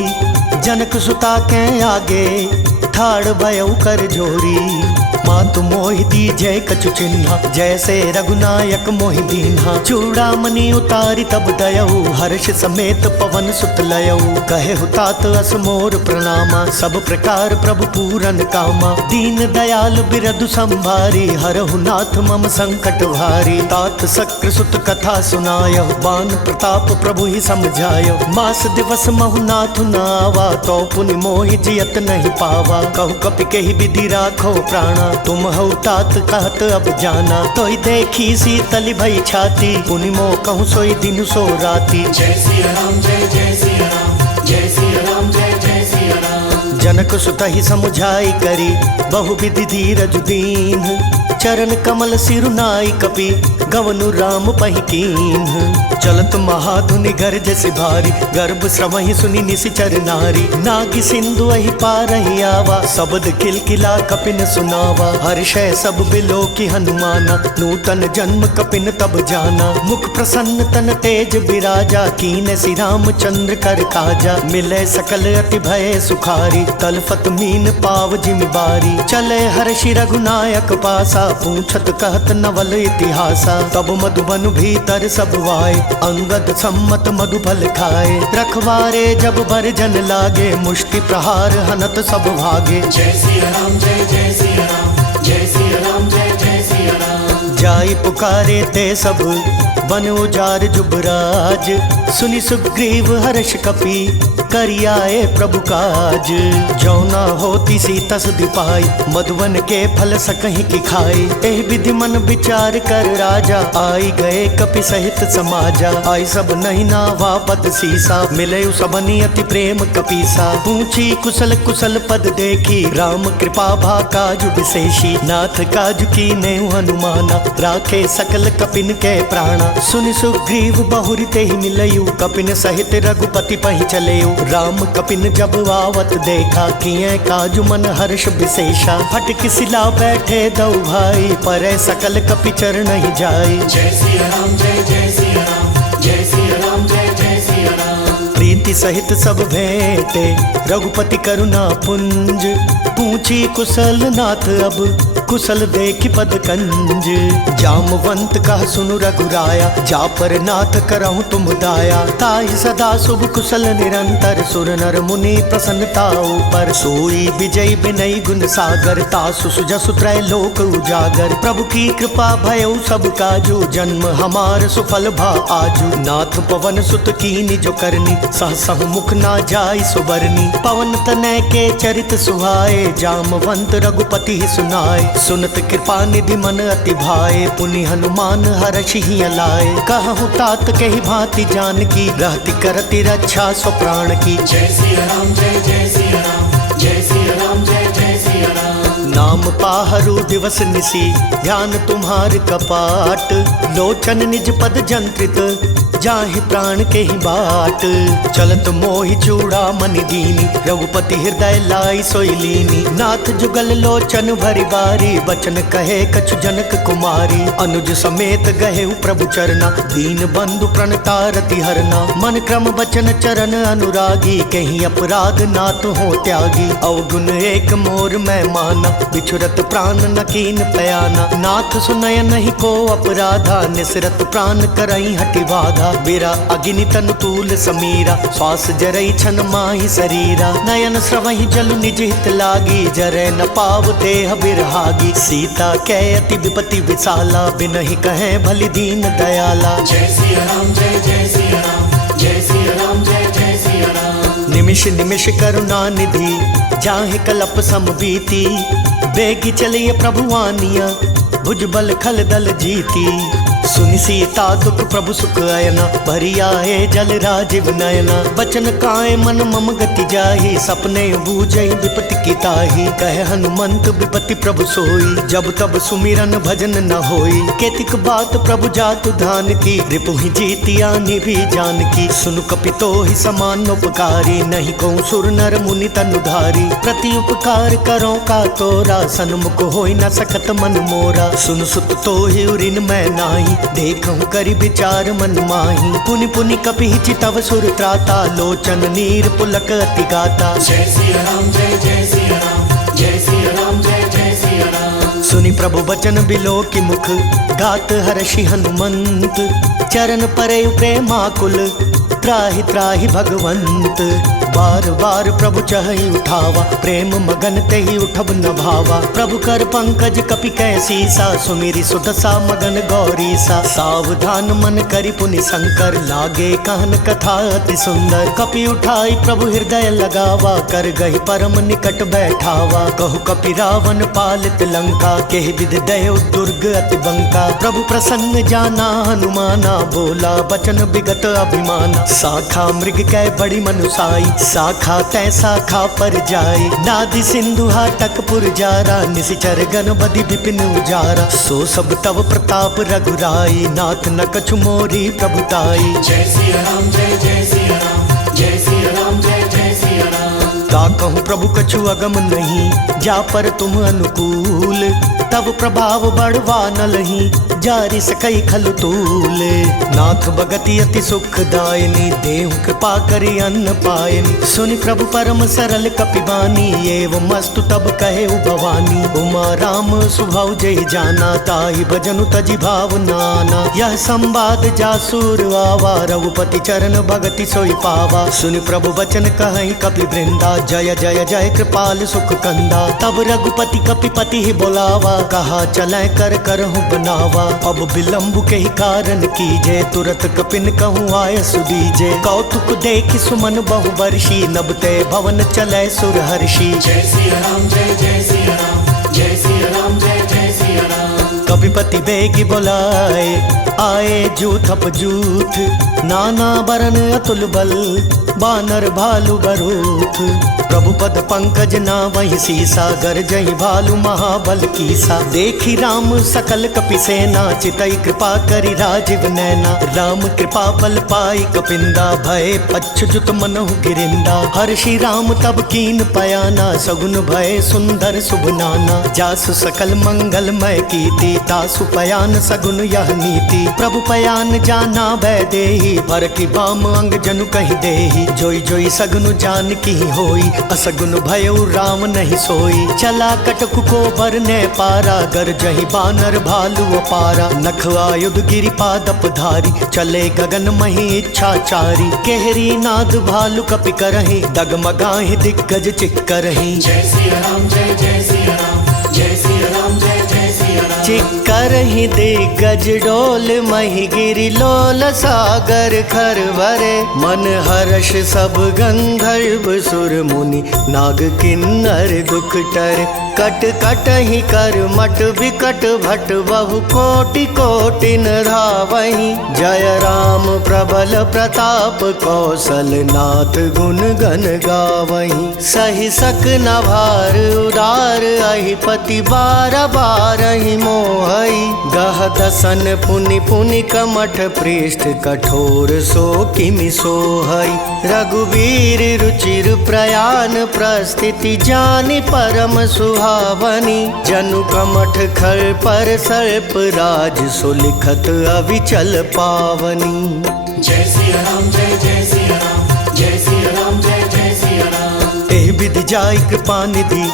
जनक सुता के आगे, ठाड़ भयउ कर जोरी। मातु मोहि दीजय कछु चिन्हा, जैसे रघुनायक मोहि दीन्हा। चूड़ामणि उतारी तब दयऊ, हर्ष समेत पवन सुत लयऊ। कहे हुतात अस मोर प्रणामा, सब प्रकार प्रभु पूरन कामा। दीन दयाल बिरधु संभारी, हरहु नाथ मम संकट भारी। तात सक्र सुत कथा सुनायो, बान प्रताप प्रभु ही समझायो। मास दिवस महु नाथ नावा, तो पुनि मोहि जियत नहीं पावा। कहु कपि केहि विधि राखो प्राणा, तुम हऊ तात कहत अब जाना। तोहि देखी शीतल भई छाती, पुनि मोह कहूँ सोई दिन सो राती। जय सिया राम जय जय सिया राम, जय सिया राम जय जय सिया राम। जनक सुत ही समुझाई करी, बहु विधि धीरज दीन। चरण कमल सिरु नाई कपि, गवनु राम पहि कीन्ह। चलत महाधुनि गर्ज से भारी, गर्भ श्रवहि सुनि निशिचर नारी। नागी सिंधु अहि पारहि आवा, शब्द किलकिला कपिन सुनावा। हर्षै सब बिलो की हनुमाना, नूतन जन्म कपिन तब जाना। मुख प्रसन्न तन तेज बिराजा, कीन श्री रामचंद्र कर काजा। मिले सकल अति भय सुखारी, तलफत मीन पाव जिमि बारी। चले हर्षि रघुनायक पासा, पूछत कहत नवल इतिहासा। तब मधुबन भीतर सब वाय, अंगद सम्मत मधुफल खाए। रखवारे जब बरजन लागे, मुष्टि प्रहार हनत सब भागे। जय सिया राम जय जय सिया राम, जय सिया राम जय जय सिया राम। जाई पुकारे ते सब, बन उजार जुबराज। सुनि सुग्रीव हर्ष कपि, करियाए प्रभु काज। जौना होती सी तस दिपाई, मधुवन के फल सकहि की खाई। एह विधि मन विचार कर राजा, आई गए कपि सहित समाजा। आई सब नहीं नावा पद सीसा, मिले सबनि अति प्रेम कपीसा। पूछी कुशल कुशल पद देखी, राम कृपा भा काजु विशेषी। नाथ काजु की नेहु हनुमाना, राखे सकल कपिन के प्राणा। सुनि सुग्रीव बहुरि तेहि मिलयु, कपिन सहित रघुपति पहि चलेउ। राम कपिन जब आवत देखा, किए काजु मन हर्ष विशेषा। फटक सिला बैठे दौ भाई, परै सकल कपि चरण ही जाई। जय सिया राम जय जय सिया राम, जय सिया राम जय जय सिया राम। प्रीति सहित सब भेंटे, रघुपति करुणा पुंज। पूछी कुशल नाथ अब, कुशल देखि पद कंज। जामवंत कह सुनु रघुराया, जा पर नाथ करहु तुम दाया। ताहि सदा शुभ कुशल निरंतर, सुर नर मुनि प्रसन्नता ऊपर। सोई विजय विनय गुण सागर, तासु सुजसु त्रय लोक उजागर। प्रभु की कृपा भयउ सब काजू, जन्म हमार सुफल भा आजू। नाथ पवन सुत कीनि जो करनी, सहसहु मुख ना जाय सुबरनी। पवन तनय के चरित सुहाए, जामवंत रघुपति सुनाए। सुनत कृपा निधि मन अति भाए, पुनि हनुमान हर्षि ही अलाए। कहूँ तात कही भांति जानकी, रहति करति रक्षा स्व प्राण की। जय सिया राम जय जय सिया राम, जय सिया राम जय जय सिया राम। नाम पाहरु दिवस निसी, ध्यान तुम्हार कपाट। लोचन निज पद जंत्रित, जाहि प्राण के ही बाट। चलत मोहि चूड़ामणि दीनी, रघुपति हृदय लाई सोई लीनी। नाथ जुगल लोचन भरि बारी, बचन कहे कछु जनक कुमारी। अनुज समेत गहे प्रभु चरना, दीन बंधु प्रणतारति हरना। मन क्रम बचन चरण अनुरागी, कहीं अपराध नाथ हो त्यागी। अवगुण एक मोर मैं माना, बिछुरत प्राण न कीन पयाना। नाथ सुनय नहीं को अपराधा, निसरत प्राण करई हटि बाधा। बिरा अग्नि तनु तूल समीरा, श्वास जरई छन माहि शरीरा। नयन स्रवहि जल निज हित लागी, जरै न पाव देह बिरहागी। सीता कै अति विपति विशाला, बिनहि कहे भलि दीन दयाला। जय सिया राम जय जय सिया राम, जय सिया राम जय जय सिया राम। निमिष निमिष करुणा निधि, जाहि कलप सम बीती। बेगी चलिए प्रभु आनिया, भुजबल खल दल जीती। सुनि सीता दुख प्रभु सुख अयना, भरिया है जल राजीव नयना। बचन काय मन मम गति जाहि, सपने बूझई विपति की ताहि। कहे हनुमंत विपति प्रभु सोई, जब तब सुमिरन भजन न होई। केतिक बात प्रभु जातु धान की, रिपुहि जीतिया निभि जानकी। सुनु कपितो ही समान उपकारी, नहीं को सुर नर मुनि तनुधारी। प्रति उपकार करो का तोरा, सन्मुख होई न सकत मन मोरा। सुन सुत तो ही उरिन मैं नाही, देखूं करि विचार मन माही। पुनि पुनि कपि चितव सुर त्राता, लोचन नीर पुलक अति गाता। जय सिया राम जय जय सिया राम, जय सिया राम जय जय सिया राम। सुनि प्रभु बचन बिलो की मुख, गात हर्षि हनुमंत। चरण परे प्रेमाकुल, त्राहि त्राहि भगवंत। बार बार प्रभु चहि उठावा, प्रेम मगन तेहि उठब न भावा। प्रभु कर पंकज कपि कैसीसा, सुमिरि सुदशा मगन गौरीसा। सावधान मन करि पुनि शंकर, लागे कहन कथा अति सुंदर। कपि उठाई प्रभु हृदय लगावा, कर गहि परम निकट बैठावा। कहु कपि रावण पालित लंका, केहि विधि दयो दुर्ग अति बंका। प्रभु प्रसन्न जाना हनुमाना, बोला बचन विगत अभिमाना। शाखा मृग कै बड़ी मनुसाई, शाखा तै शाखा पर जाए। नादि सिंधु हाटक पुर जारा, निशिचर गण बदि विपिन उजारा। सो सब तव प्रताप रघुराई, नाथ न कछु मोरी प्रभुताई। जय सिया राम जय जय सिया राम, जय सिया राम जय जय सिया राम। ता कहूँ प्रभु कछु अगम नहीं, जा पर तुम अनुकूल। तब प्रभाव बढ़वा न लही, जारि सकई खल तूल। नाथ भगति अति सुखदायिनी, देहु कृपा करि अन्न पायनि। सुनि प्रभु परम सरल कपिबानी, एवं मस्तु तब कहे भवानी। उमा राम सुभाव जय जाना, ताहि भजनु तजि भाव नाना। यह संवाद जासुर आवा, रघुपति चरण भगति सोई पावा। सुनि प्रभु बचन कहहि कपि वृंदा, जय जय जय कृपाल सुख कंदा। तब रघुपति कपिपति ही बोलावा, कहा चलै कर करहु बनावा। अब विलंब के ही कारण कीजे, तुरत कपिन कहूँ आय सुदीजे। कौतुक देखि सुमन बहु वर्षी, नब ते भवन चलै सुर हर्षि। जय सिया राम जय जय सिया राम, जय सिया राम जय जय सिया राम। कपिपति बेगी बोलाए, आए जूथप जूथ। नाना बरन अतुल बल, बानर भालु बरूथ। प्रभु पद पंकज ना वही सीसा, गरजहि भालु महाबल कीसा। देखी राम सकल कपि सेना, चितई कृपा करि राजीव नैना। राम कृपा बल पाई कपिंदा, भय पच्छुत मनहु गिरिंदा। हर्षि राम तब कीन पयाना, सगुन भय सुंदर शुभ नाना। जासु सकल मंगलमय कीर्ति, तासु पयान सगुन यह नीति। प्रभु पयान जाना भय देहि, पर की बाम अंग जनु कहि देहि। जोई जोई सगुन जान की होई, असगुन भयउ राम नहीं सोई। चला कटकु को बरने पारा, गरजहि बानर भालु अपारा। नख आयुध गिरि पादप धारी, चले गगन मही इच्छाचारी। केहरी नाद भालु कपि करहि, डगमगाहि दिग्गज चिक्करहि। जय सिया राम जय जय सिया राम, जय सिया राम जय जय सिया राम। चिक्करहि दिग्गज डोल, मही गिरि लोल सागर खर भरे। मन हर्ष सब गंधर्व सुर मुनि, नाग किन्नर दुख टर। कट कट ही कर मट विकट भट, बहु कोटि कोटि न धावहि। जय राम प्रबल प्रताप, कौशल नाथ गुण गण गावहि। सहि सक न भार उदार, अहिपति बार बारहि मोहई। गह दसन पुनि पुनि कमठ, पृष्ठ कठोर सो किमि सोहई। रघुवीर रुचिर प्रयाण, प्रस्थिति जानि परम सुहावनी। जनु कमठ खर पर सर्प राज, सुलिखत अविचल पावनी। जय सिया राम जय जय सिया राम, जय सिया राम जय जय सिया राम। एह विधि जाय कृपा निधि,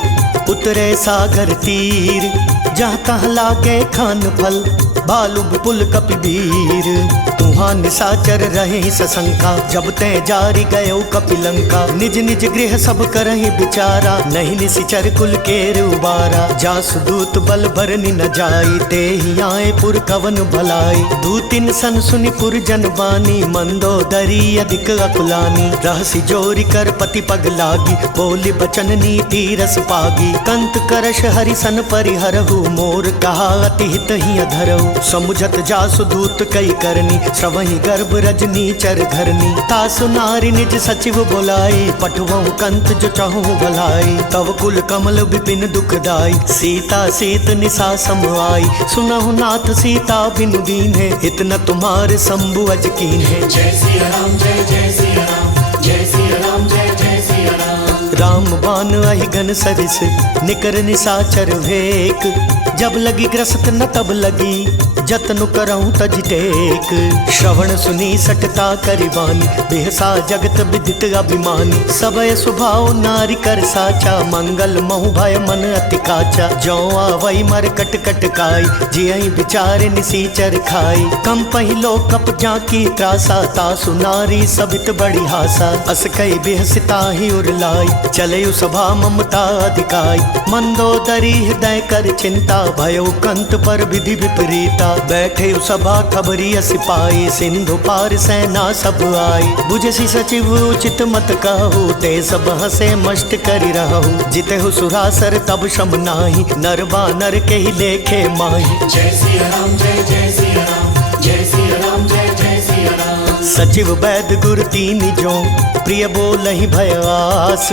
उतरे सागर तीर। जहाँ तहाँ लागे खान फल, भालु विपुल कपि वीर। तुहाँ निशाचर रहे सशंका, जब ते जारी गयो कपिलंका। निज निज गृह सब करहि विचारा, नहीं निशिचर कुल केर उबारा। जासु दूत बल भरनि न जाई, तेहि आए पुर कवन भलाई। दूतिन सन सुनि पुर जन बानी, मंदोदरी अधिक अकुलानी। रहसि जोरि कर पति पग लागी, बोली बचन नीति रस पागी। कंत करश हरिसन परिहरहु, मोर कहा अति हित ही अधरहु। समुझत जासु दूत कई करनी, श्रवहि गर्भ रजनी चर घरनी। तासु नारी निज सचिव बोलाई, पठवहु कंत जो चहु भलाई। तव कुल कमल विपिन दुखदाई, सीता सीत निशा सम आई। सुनहु नाथ सीता बिनु दीन्हे, इतना तुम्हारे शंभु अज कीन्हे। जय सिया राम जय जय सिया राम, जय सिया राम जय जय सिया राम। राम बान अहि घन सरिस, निकर निशाचर भेक। जब लगी ग्रस्त न तब लगी जतनु करऊं तज टेक। श्रवण सुनी सकता करिवानी बेहसा जगत विदित अभिमानी। सबय स्वभाव नारी कर साचा मंगल महु भय मन अति काचा। जो आवई मर कट कट काई जियई विचार निसीचर खाई। कम पहिलो कप जाकी त्रासा तासु नारी सबित बड़ी हासा। अस कई बेहसिता ही उरलाई चलयु सभा ममता अधिकाई। मंदोदरी हृदय कर चिंता भयो कंत पर विधि विपरीता। बैठे सभा खबरी सिपाही सिंधु पार सेना सब आई। बुझसी सचिव उचित मत कहू ते सब हसे मस्त करि रहू। जिते हु सुरासर तब शम नाही नर बानर के ही लेखे माही। जय सिया राम जय जय सिया राम जय सिया राम जय जय सिया राम। सचिव वैद गुर तीन जो प्रिय बोलहि भय आस।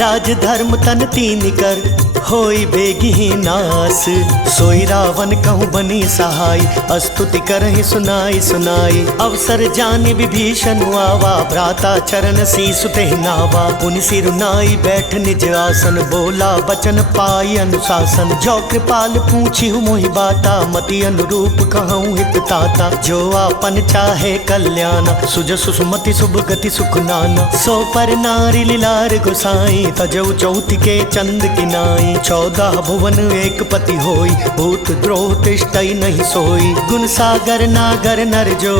राज धर्म तन तीन कर होई बेगी नास। सोई रावण कहूँ बनी सहाय स्तुति करहि सुनाई सुनाई। अवसर जानि विभीषण आवा भ्राता चरण शीस तेहि नावा। पुनि सिर नाई बैठ निज आसन बोला बचन पाई अनुशासन। जो कृपाल पूछी मोहि बाता मति अनुरूप कहूँ हित ताता। जो आपन चाहे कल्याण सुजसु सुमति शुभ गति सुख नाना। सो पर नारी लीलार गोसाई तजऊ चौथ के चंद किनाई। 14 भुवन एक पति होई भूत द्रोह तिष्ठई नहीं सोई। गुण सागर नागर नर जो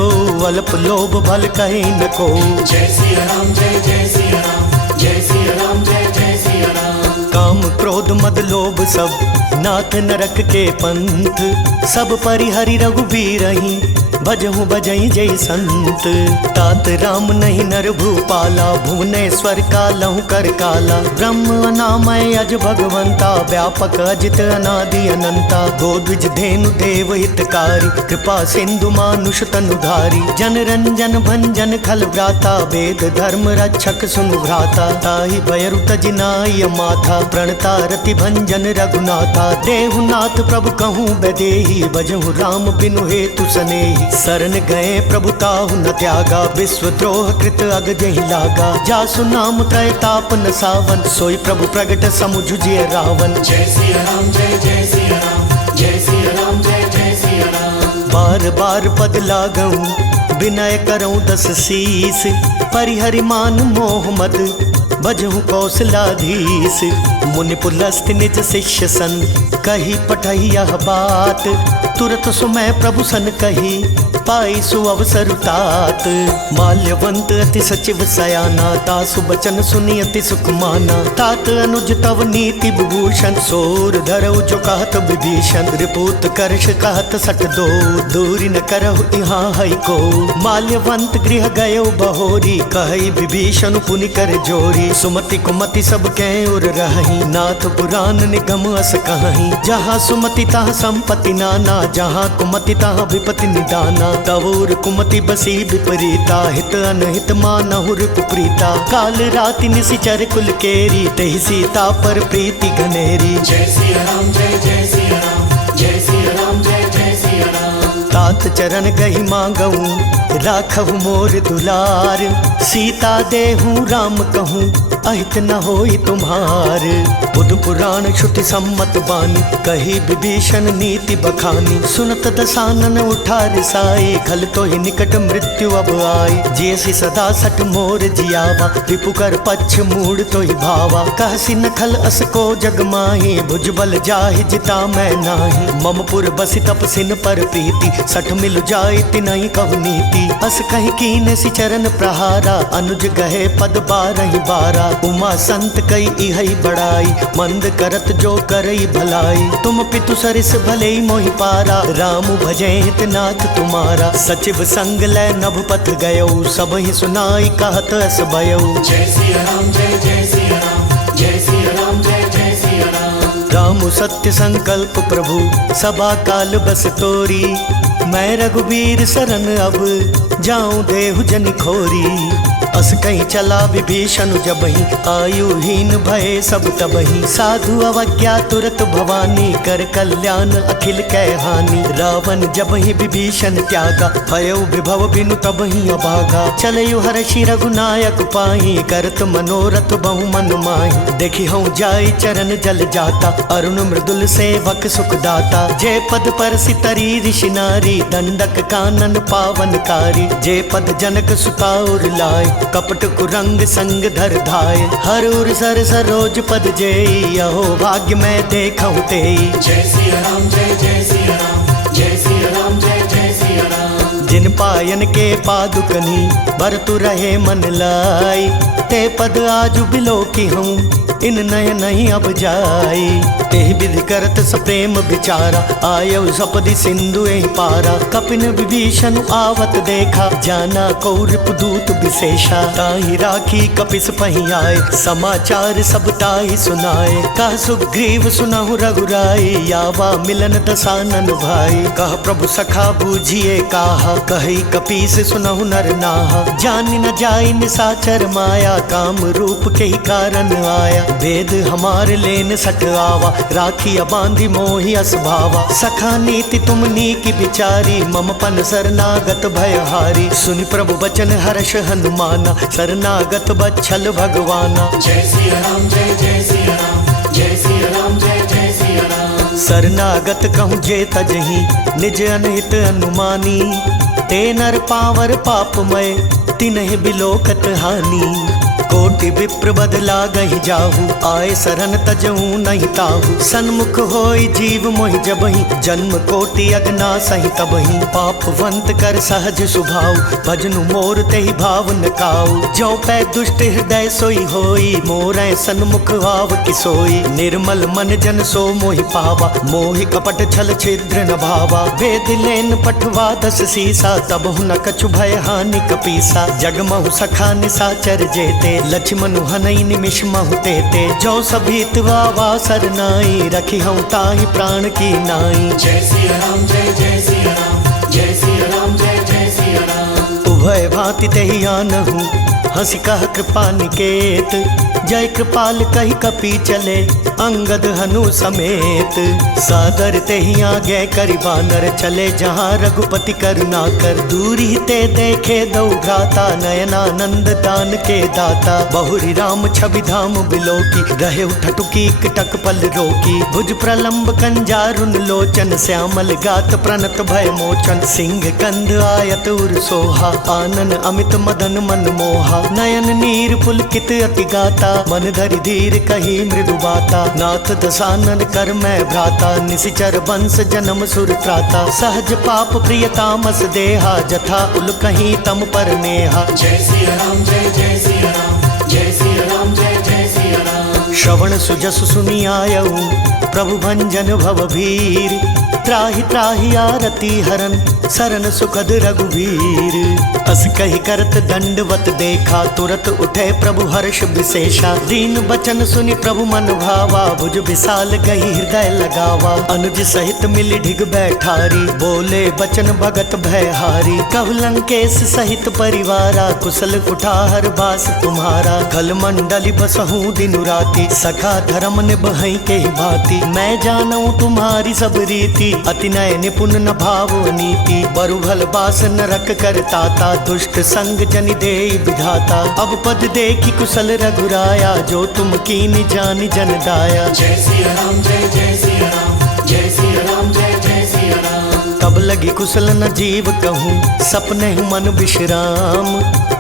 अल्प लोभ भल कहीं न को। जय सिया राम जय जय सिया राम जय सिया राम जय जय सिया राम। काम क्रोध मद लोभ सब नाथ नरक के पंथ। सब परिहरि रघुबीरहि भजहु बजई जय संत। तात राम नहीं नर भूपाला भुवनेश्वर कालहु कर काला। ब्रह्म अनामय अज भगवंता व्यापक अजित अनादि अनंता। गोद्विज धेनु देव हितकारी कृपा सिंधु मानुष तनुधारी। जन रंजन भंजन खल व्राता वेद धर्म रक्षक सुनु भ्राता। ताहि भयरु तजिनाय माथा प्रणता रति भंजन रघुनाथा। देहुनाथ प्रभु कहूँ बदेही भजहु राम बिनु हेतु सनेही। शरण गए प्रभुताहु न त्यागा विश्वद्रोह कृत अग जहि लागा। जासु नाम त्रय ताप न सावन सोई प्रभु प्रगट समुझुजिय रावण। जय सिया राम जय जय सिया राम जय सिया राम जय जय सिया राम। बार बार पद लागऊं विनय करऊं 10 शीस। परिहरि मान मोह मद भजहु कौशलाधीश। मुनि पुलस्त निज शिष्य सन कही पठही यह बात। तुरत सुमय प्रभु सन कही पाई सु अवसर तात। माल्यवंत अति सचिव सयाना तासु बचन सुनी अति सुख माना। तात अनुज तव नीति विभूषण सोर धरऊ जो कहत विभीषण। रिपुत करश कहत सठ दो दूरी न करहु यहाँ हई को। माल्यवंत गृह गयो बहोरी कहई विभीषण पुनि कर जोरी। सुमति कुमति सब कै उर रही नाथ पुराण निगम अस कहीं। जहाँ सुमति तहाँ संपत्ति नाना जहाँ कुमति तहाँ विपत्ति निदाना। तवुर कुमति बसी विपरीता हित अनहित मानहुर कुप्रीता। काल राति निशिचर कुल केरी तेहि सीता पर प्रीति घनेरी। जय सिया राम जय जय सिया राम जय सिया राम जय जय सिया राम। तात चरण गही मांगऊं राखहु मोर दुलार। सीता देहूँ राम कहूँ अहित न होई तुम्हार। बुध पुराण श्रुति सम्मत बानी कही विभीषण नीति बखानी। सुनत दसानन उठा रिसाई खल तो ही निकट मृत्यु अब आई। जैसी सदा सठ मोर जियावा रिपु कर पक्ष मूड तो ही भावा। कहसी न खल अस को जग माही भुजबल जाहि जिता मैं नाही। ममपुर बसी तपसिन पर प्रीति सठ मिल जाय तिनहि कहु नीति। अस कहीं कीने सि चरण प्रहारा अनुज गहे पद 12 12। उमा संत कई इहई बड़ाई मंद करत जो करई भलाई। तुम पितु सरिस भले मोहि पारा राम भजै हित नाथ तुम्हारा। सचिव संग लै नभ पथ गयो सब ही सुनाई कहत अस भयो। जय सिया राम जय जय सिया राम जय सिया राम जय जय सिया राम। राम सत्य संकल्प प्रभु सभा काल बस तोरी। मैं रघुवीर शरण अब जाऊं देहु जन खोरी। अस कहीं चला विभीषण जबहि आयुहीन भय सब तबहि। साधु अवज्ञा तुरत भवानी कर कल्याण अखिल कै हानि। रावण जबहि विभीषण त्यागा भयो विभव बिनु तबहि अभागा। चलयु हर्षि रघुनायक पाई करत मनोरथ बहु मन माही। देखी हूँ जाय चरण जल जाता अरुण मृदुल सेवक सुख दाता। जय पद पर सितरी ऋषि नारी दंडक कानन पावनकारी। जय पद जनक सुताउर लाय कपट कुरंग संग धर धाय। हर उर सर सरोज पद जेई अहो भाग्य मैं देखऊं तेई। जय सिया राम जय जय सिया राम जय सिया राम जय जय सिया राम। जिन पायन के पादुकनी बरतु रहे मन लाई। ते पद आजु बिलो की हूँ इन नय नहीं अब जाई। एहि विधि करत सप्रेम विचारा आयउ सपदि सिंधु एहि पारा। कपिन विभीषण आवत देखा जाना कौरप दूत विशेषा। ताहि राखी कपिस पहि आए समाचार सब ताहि सुनाए। कह सुग्रीव सुनहु रघुराई यावा मिलन दसानन भाई। कह प्रभु सखा बूझिए काहा कहि कपीस सुनहु नर नाहा। जानि न जाय निसाचर माया काम रूप के ही कारण आया। वेद हमारे लेन सट आवा राखिया बांधी मोहि अस भावा। सखा नीति तुम नीकी बिचारी मम पन शरणागत भयहारी। सुनि प्रभु बचन हर्ष हनुमाना शरणागत बच्छल भगवाना। जय सिया राम जय जय सिया राम जय सिया राम जय जय सिया राम। शरणागत कहूँ जे तजहि निज अनहित अनुमानी। ते नर पावर पापमय तिन्हि बिलोकत हानि। कोटि विप्र बदला गहि जाहु आए शरण तजहु नहीं ताहु। सन्मुख होई जीव मोहि जबहि जन्म कोटि अगना सहि तबहि। पापवंत कर सहज सुभाव भजनु मोर तेहि भाव न काऊ। जो पै दुष्ट हृदय सोई होई मोरै सन्मुख आव किसोई। निर्मल मन जन सो मोहि पावा मोहि कपट छल छिद्र न भावा। वेद लेन पठवा दस सीसा तबहु न कछु भय हानि कपीसा। जगमहु सखा निसाचर जेते लक्ष्मण हनई निमिष महु तेते। जो सभीत वावा सरनाई रखी हूँ ताहि प्राण की नाई। जय सिया राम जय जय सिया राम जय सिया राम जय जय सिया राम। उभय भांति तेहि आनहु हंसी कह कृपा निकेत। जय कृपाल कही कपी चले अंगद हनु समेत। सादर तेहि आगे करि बानर चले जहाँ रघुपति करुणा कर। दूरी ते देखे दो भ्राता नयनानंद दान के दाता। बहुरी राम छवि धाम बिलोकी रहे ठटुकी कटक पल रोकी। भुज प्रलंब कंजारुन लोचन श्यामल गात प्रणत भय मोचन। सिंह कंध आयत उर सोहा आनन अमित मदन मन मोहा। नयन नीर पुलकित अति गाता मन धरि धीर कही मृदु बाता। नाथ दसानन कर मैं भ्राता निशिचर वंश जन्म सुर त्राता। सहज पाप प्रिय तामस देहा जथा उल कहीं तम पर नेहा। जय सिया राम जय जय सिया राम जय सिया राम जय जय सिया राम। श्रवण सुजस सुनि आयऊ प्रभु भंजन भव भीर। त्राहि त्राहि आरती हरन शरण सुखद रघुवीर। अस कही करत दंडवत देखा तुरत उठे प्रभु हर्ष विशेषा। दीन बचन सुनि प्रभु मन भावा भुज विशाल गही हृदय लगावा। अनुज सहित मिली ढिग बैठारी बोले बचन भगत भयहारी। कहु लंकेश सहित परिवारा कुशल कुठार बास तुम्हारा। खल मंडली बसहूँ दिनु राति सखा धर्म निबहै के भांति। मैं जानूं तुम्हारी सब रीति अति नय निपुण न भाव नीति। बरु भल बास नरक कर ताता दुष्ट संग जनि देई विधाता। अब पद देखी कुशल रघुराया जो तुम कीनि जानि जन दाया। जय सिया राम जय जय सिया राम जय सिया राम जय जय सिया राम। तब लगी कुशल न जीव कहूँ सपने मन विश्राम।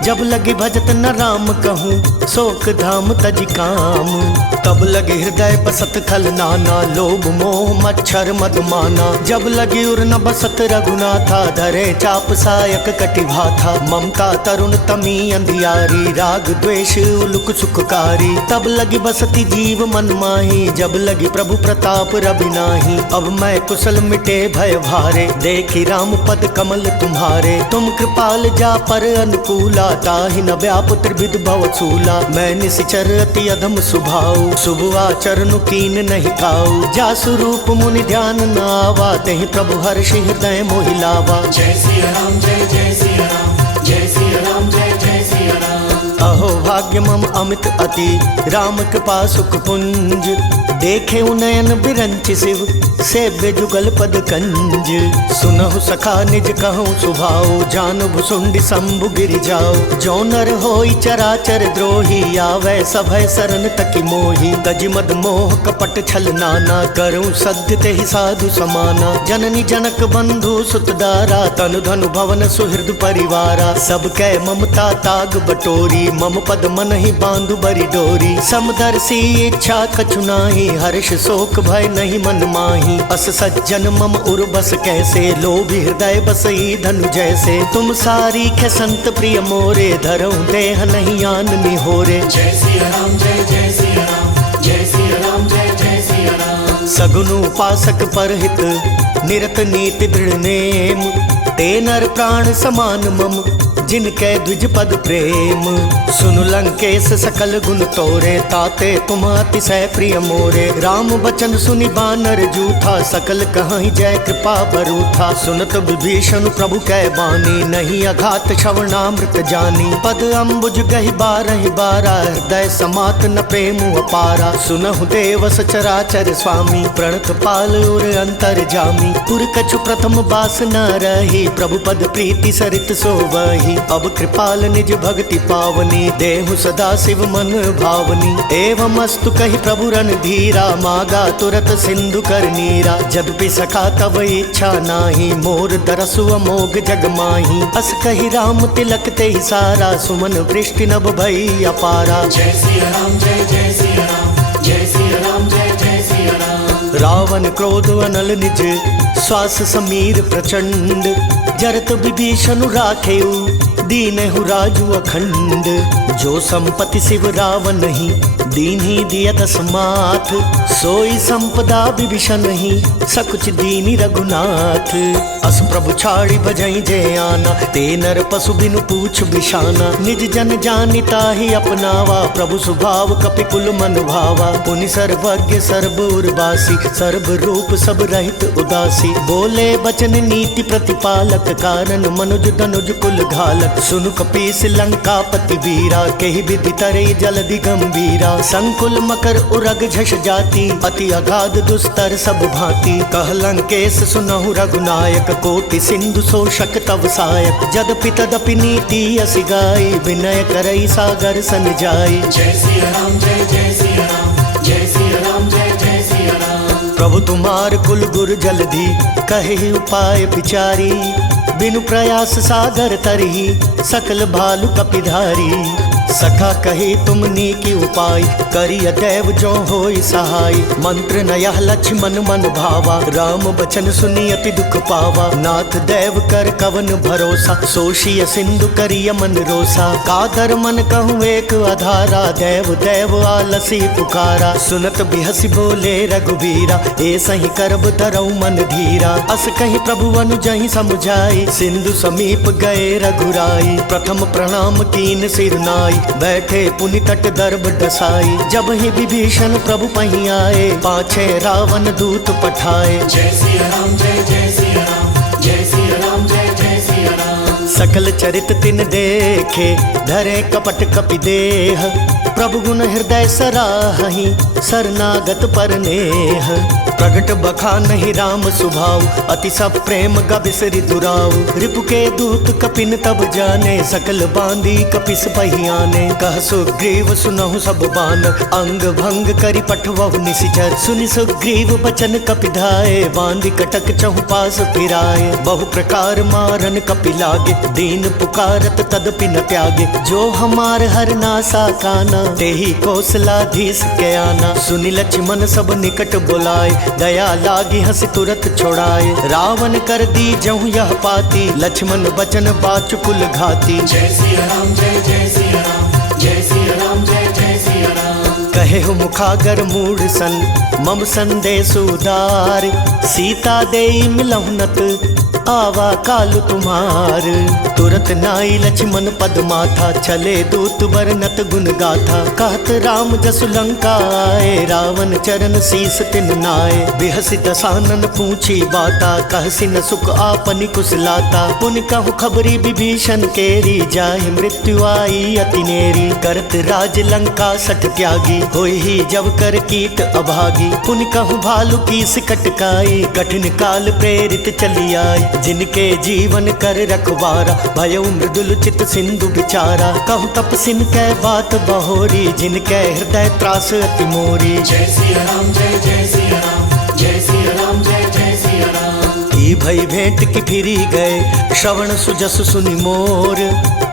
जब लगी भजत न राम कहूँ शोक धाम तज काम। तब लगे हृदय बसत खल नाना लोभ मोह मच्छर मधुमाना। जब लगी उर न बसत रघुनाथा धरे चाप सायक कटिभा था। ममता तरुण तमी अंधियारी राग द्वेष उलुक सुखकारी। तब लगी बसती जीव मन माही जब लगी प्रभु प्रताप रवि नाही। अब मैं कुशल मिटे भय भारे देखी राम पद कमल तुम्हारे, तुम कृपाल जा पर अनुकूला, ताहि न व्याप त्रिविध भव सूला। मैं निश्चर अति अधम सुभाऊ, शुभ आचरण कीन नहीं काऊ। जा स्वरूप मुनि ध्यान न आवा, तेहि प्रभु हर्षि हृदय मोहि लावा। जय सिया राम जय जय सिया राम, जय सिया राम जय जय सिया राम। अहो भाग्य मम अमित अति, राम कृपा सुख पुंज। देखे उनयन बिरंच शिव, सेव्य जुगल पद कंज। सुनहु सखा निज कहूँ सुभाऊ, जानु भुसुंड शंभु गिरि जाओ। जो नर होई चराचर द्रोही, आवे सभय शरण तकी मोही। गज मद मोह कपट छल नाना, करूँ सद्य तेहि साधु समाना। जननी जनक बंधु सुत दारा, तनु धनु भवन सुहृद परिवारा। सब कै ममता ताग बटोरी, मम पद मन ही बांधु बरी डोरी। समदर्शी इच्छा कछु नाही, हर्ष शोक भय नहीं मन माही। अस सज्जन मम उर्बस कैसे, लोभी हृदय बसई धनु जैसे। तुम सारी खे संत प्रिय मोरे, धरऊं देह नहीं आन निहोरे। जय सिया राम जय जय सिया राम, जय सिया राम जय जय सिया राम। सगुन उपासक परहित, निरत नीति दृढ़ नेम। ते नर प्राण समान मम, जिनके द्विज पद प्रेम। सुनु लंकेश सकल गुण तोरे, ताते तुम अतिशय प्रिय मोरे। राम बचन सुनि बानर जूथा, सकल कहाई जय कृपा बरूथा। सुनत विभीषण प्रभु कै बानी, नहीं अघात श्रवणामृत जानी। पद अम्बुज गहि बारहि बारा, हृदय समात न प्रेम अपारा। सुनहु देव सचराचर स्वामी, प्रणत पाल उर अंतर जामी। पुर कछु प्रथम बास न रही, प्रभु पद प्रीति सरित सोवही। अब कृपाल निज भक्ति पावनी, देहु सदा शिव मन भावनी। एवं अस्तु कहि प्रभु रणधीरा, मागा तुरत सिंधु कर नीरा। जदपि सखा तब इच्छा नाही, मोर दरसु अमोघ जग माही। अस कहि राम तिलक तेहि सारा, सुमन वृष्टि नभ भई अपारा। जय सिया राम जय जय सिया राम, जय सिया राम जय जय सिया राम। रावण क्रोध अनल निज, श्वास समीर प्रचंड। जरत विभीषण राखेउ, दीनहु राजु अखंड। जो संपत्ति शिव रावण नहीं, दीन्ही दियत समाथ। सोई संपदा विभीषण ही, सकुच दीनी रघुनाथ। अस प्रभु छाड़ी भजई जे आना, ते नर पशु बिनु पूछ बिशाना। निज जन जानिता ही अपनावा, प्रभु स्वभाव कपि कुल मन भावा। पुनि सर्वज्ञ सर्व उर्वासी, सर्व रूप सब रहित उदासी। बोले बचन नीति प्रतिपालक, कारण मनुज धनुज कुल घालक। सुनु कपीस लंकापति वीरा, केहि विधि तरई जलधि गंभीरा। संकुल मकर उरग झष जाति, अति अगाध दुस्तर सब भांति। कह लंकेश सुनहु रघुनायक, कोटि सिंधु शोषक तव सायक। जदपि तदपि नीति असि गाई, विनय करई सागर सन जाई। जय सिया राम जय जय सिया राम, जय सिया राम जय जय सिया राम। प्रभु तुम्हार कुल गुर जलधि, कहे उपाय विचारी। बिनु प्रयास सागर तरही, सकल भालु कपिधारी। सखा कही तुमनी की उपाय, करिय देव जो होई सहाय। मंत्र नयह लक्ष्मण मन भावा, राम बचन सुनी अति दुख पावा। नाथ देव कर कवन भरोसा, सोशिय सिंधु करिय मन रोसा। कादर मन कहूँ एक आधारा, देव देव आलसी पुकारा। सुनत बिहसी बोले रघुबीरा, ए सही करब धरऊ मन धीरा। अस कहीं प्रभु अनुजहि समुझाई, सिंधु समीप गए रघुराई। प्रथम प्रणाम कीन सिर नाई, बैठे पुनि तट दर्भ डसाई। जब ही विभीषण प्रभु पही आए, पाछे रावण दूत पठाए। जय सिया राम जय जय सिया राम, जय सिया राम जय जय सिया राम। सकल चरित तिन देखे, धरे कपट कपि देह। प्रभु गुण हृदय सराहि, शरणागत पर नेह। प्रगट बखान ही राम सुभाव, अति सब प्रेम गबिसरि दुराव। रिपु के दूत कपिन तब जाने, सकल बांधी कपिस पहियाने। कह सुग्रीव सुनहु सब बान, अंग भंग करि पठवहु निशिचर। सुनि सुग्रीव बचन कपि धाये, बांधी कटक चहु पास फिराए। बहु प्रकार मारन कपि लागे, दीन पुकारत तदपि न त्यागे। जो हमार हर नासा काना, तेहि कौशलाधीश के आना। सुनि लक्ष्मण सब निकट बुलाए, दया लागी हंस तुरत छोड़ाए। रावण कर दी जहु यह पाती, लक्ष्मण बचन बाचु कुल घाती। जय सिया राम जय जय सिया राम, जय सिया राम जय जय सिया राम। कहे हो मुखागर मूढ़ सन, मम संदेश उदार। सीता देई मिलहुनत, आवा काल तुम्हार। तुरत नाई लक्ष्मण पद माथा, चले दूत बरनत गुण गाथा। कहत राम जसु लंका आए, रावण चरण शीस तिन नाय। बिहसि दसानन पूछी बाता, कहसि न सुख आपनि कुशलाता। पुन कहु खबरी विभीषण केरी, जाहि मृत्यु आई अति नेरी। करत राज लंका सठ त्यागी, होई ही जब कर कीट अभागी। पुन कहु भालु की कटकाई, कठिन काल प्रेरित चली आई। जिनके जीवन कर रखवारा, भयउ मृदुल चित सिंधु बिचारा। कहु तपसिन कै बात बहोरी, जिनके हृदय त्रास अति मोरी। जय सिया राम जय जय सिया राम, जय सिया राम जय जय सिया राम। ई भई भेंट की फिरी गए, श्रवण सुजस सुनि मोर।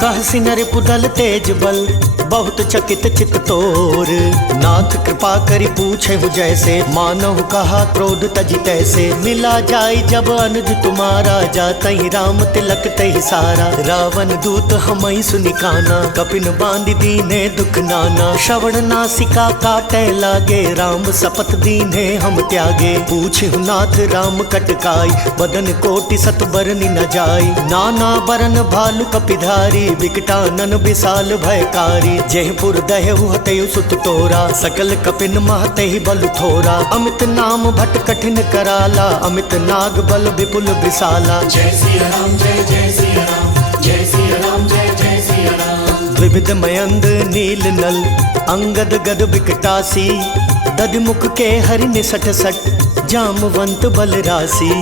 कहसि नर पुदल तेज बल, बहुत चकित चित तोर। नाथ कृपा करि पूछे हूँ जैसे, मानहु कहा क्रोध तजि तैसे। मिला जाय जब अनुज तुम्हारा, जातहि राम तिलक तहि सारा। रावण दूत हमहि सुनि काना, कपिन बांधि दीने दुख नाना। श्रवण नासिका काटे लागे, राम शपथ दीने हम त्यागे। पूछहु नाथ राम कटकाई, बदन कोटि सत बरनि न जाई। नाना बरन भालु कपिधारी, विकटानन विशाल भयकारी। जयपुर दहु हतयु सुत तोरा, सकल कपिन महतहि बल थोरा। अमित नाम भट कठिन कराला, अमित नाग बल विपुल विशाला। जय सिया राम जय जय सिया राम, जय सिया राम जय जय सिया राम। द्विविध मयंद नील नल, अंगद गद विकटासी। दधिमुख के हरि निसठ सठ, जामवंत बल राशि।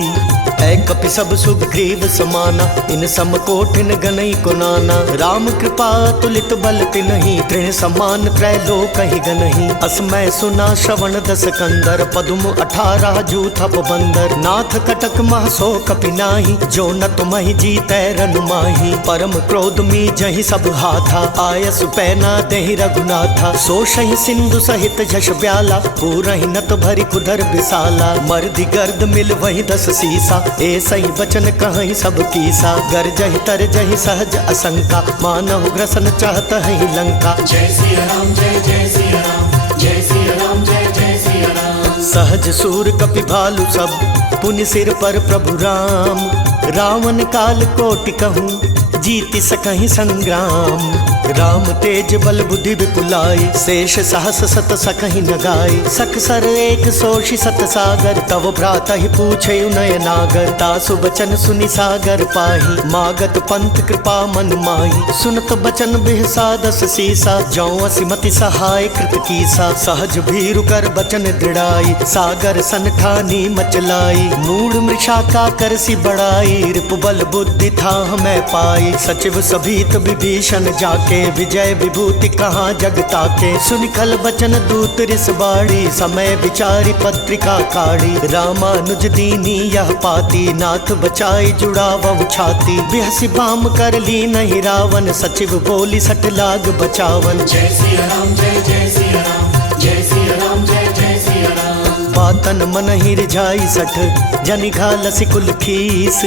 ऐ कपि सब सुग्रीव समाना, इन सम कोठिन गनई को नाना। राम कृपा तुलित बल तिनहि, तृण समान त्रैलोकहि गनहि। असमय सुना श्रवण दस कंदर, पदुम 18 जूथप बंदर। नाथ कटक मह सो कपि नाही, जो न तुमहि जीतै रनु माही। परम क्रोध मी जहि सब हाथा, आयसु पैना देहि रघुनाथा। सोषहि सिंधु सहित झष ब्याला, पूरहि नत भरि कुधर विशाला। मर्दि गर्द मिल वही 10 सीसा, ऐसहि बचन कहहि सब कीसा। गरजहि तरजहि सहज असंका, मानहु ग्रसन चाहत हहि लंका। जय सिया राम जय जय सिया राम, जय सिया राम जय जय सिया राम। सहज सूर कपि भालु सब, पुनि सिर पर प्रभु राम। रावण काल कोटि कहूँ, जीति सकहि संग्राम। राम तेज बल बुद्धि विपुलाई, शेष सहस सत सकहि न गाई। सख सर एक सोषि सत सागर, तव भ्राता ही पूछे नय नागर। तासु बचन सुनि सागर पाही, मागत पंथ कृपा मन माही। सुनत बचन बिहसा 10 सीसा, जौ असिमति सहाय कृत कीसा। सहज भीरु कर बचन दृढ़ाई, सागर सन ठानी मचलाई। मूढ़ मृषा का करसी बढ़ाई, रिपु बल बुद्धि था हमें पाई। सचिव सभीत विभीषण जाके, विजय विभूति कहाँ जग ताके। सुनिखल बचन दूत रिस बाड़ी, समय विचारी पत्रिका काढ़ी। रामानुज दीनी यह पाती, नाथ बचाई जुड़ावहु छाती। बिहसि बाम कर ली नहीं रावण, सचिव बोली सठ लाग बचावन। जय सिया राम जय जय सिया राम, जय सिया राम जय जय सिया राम। बातन मन ही रिझाई सठ, जनि घालसि कुल खीस।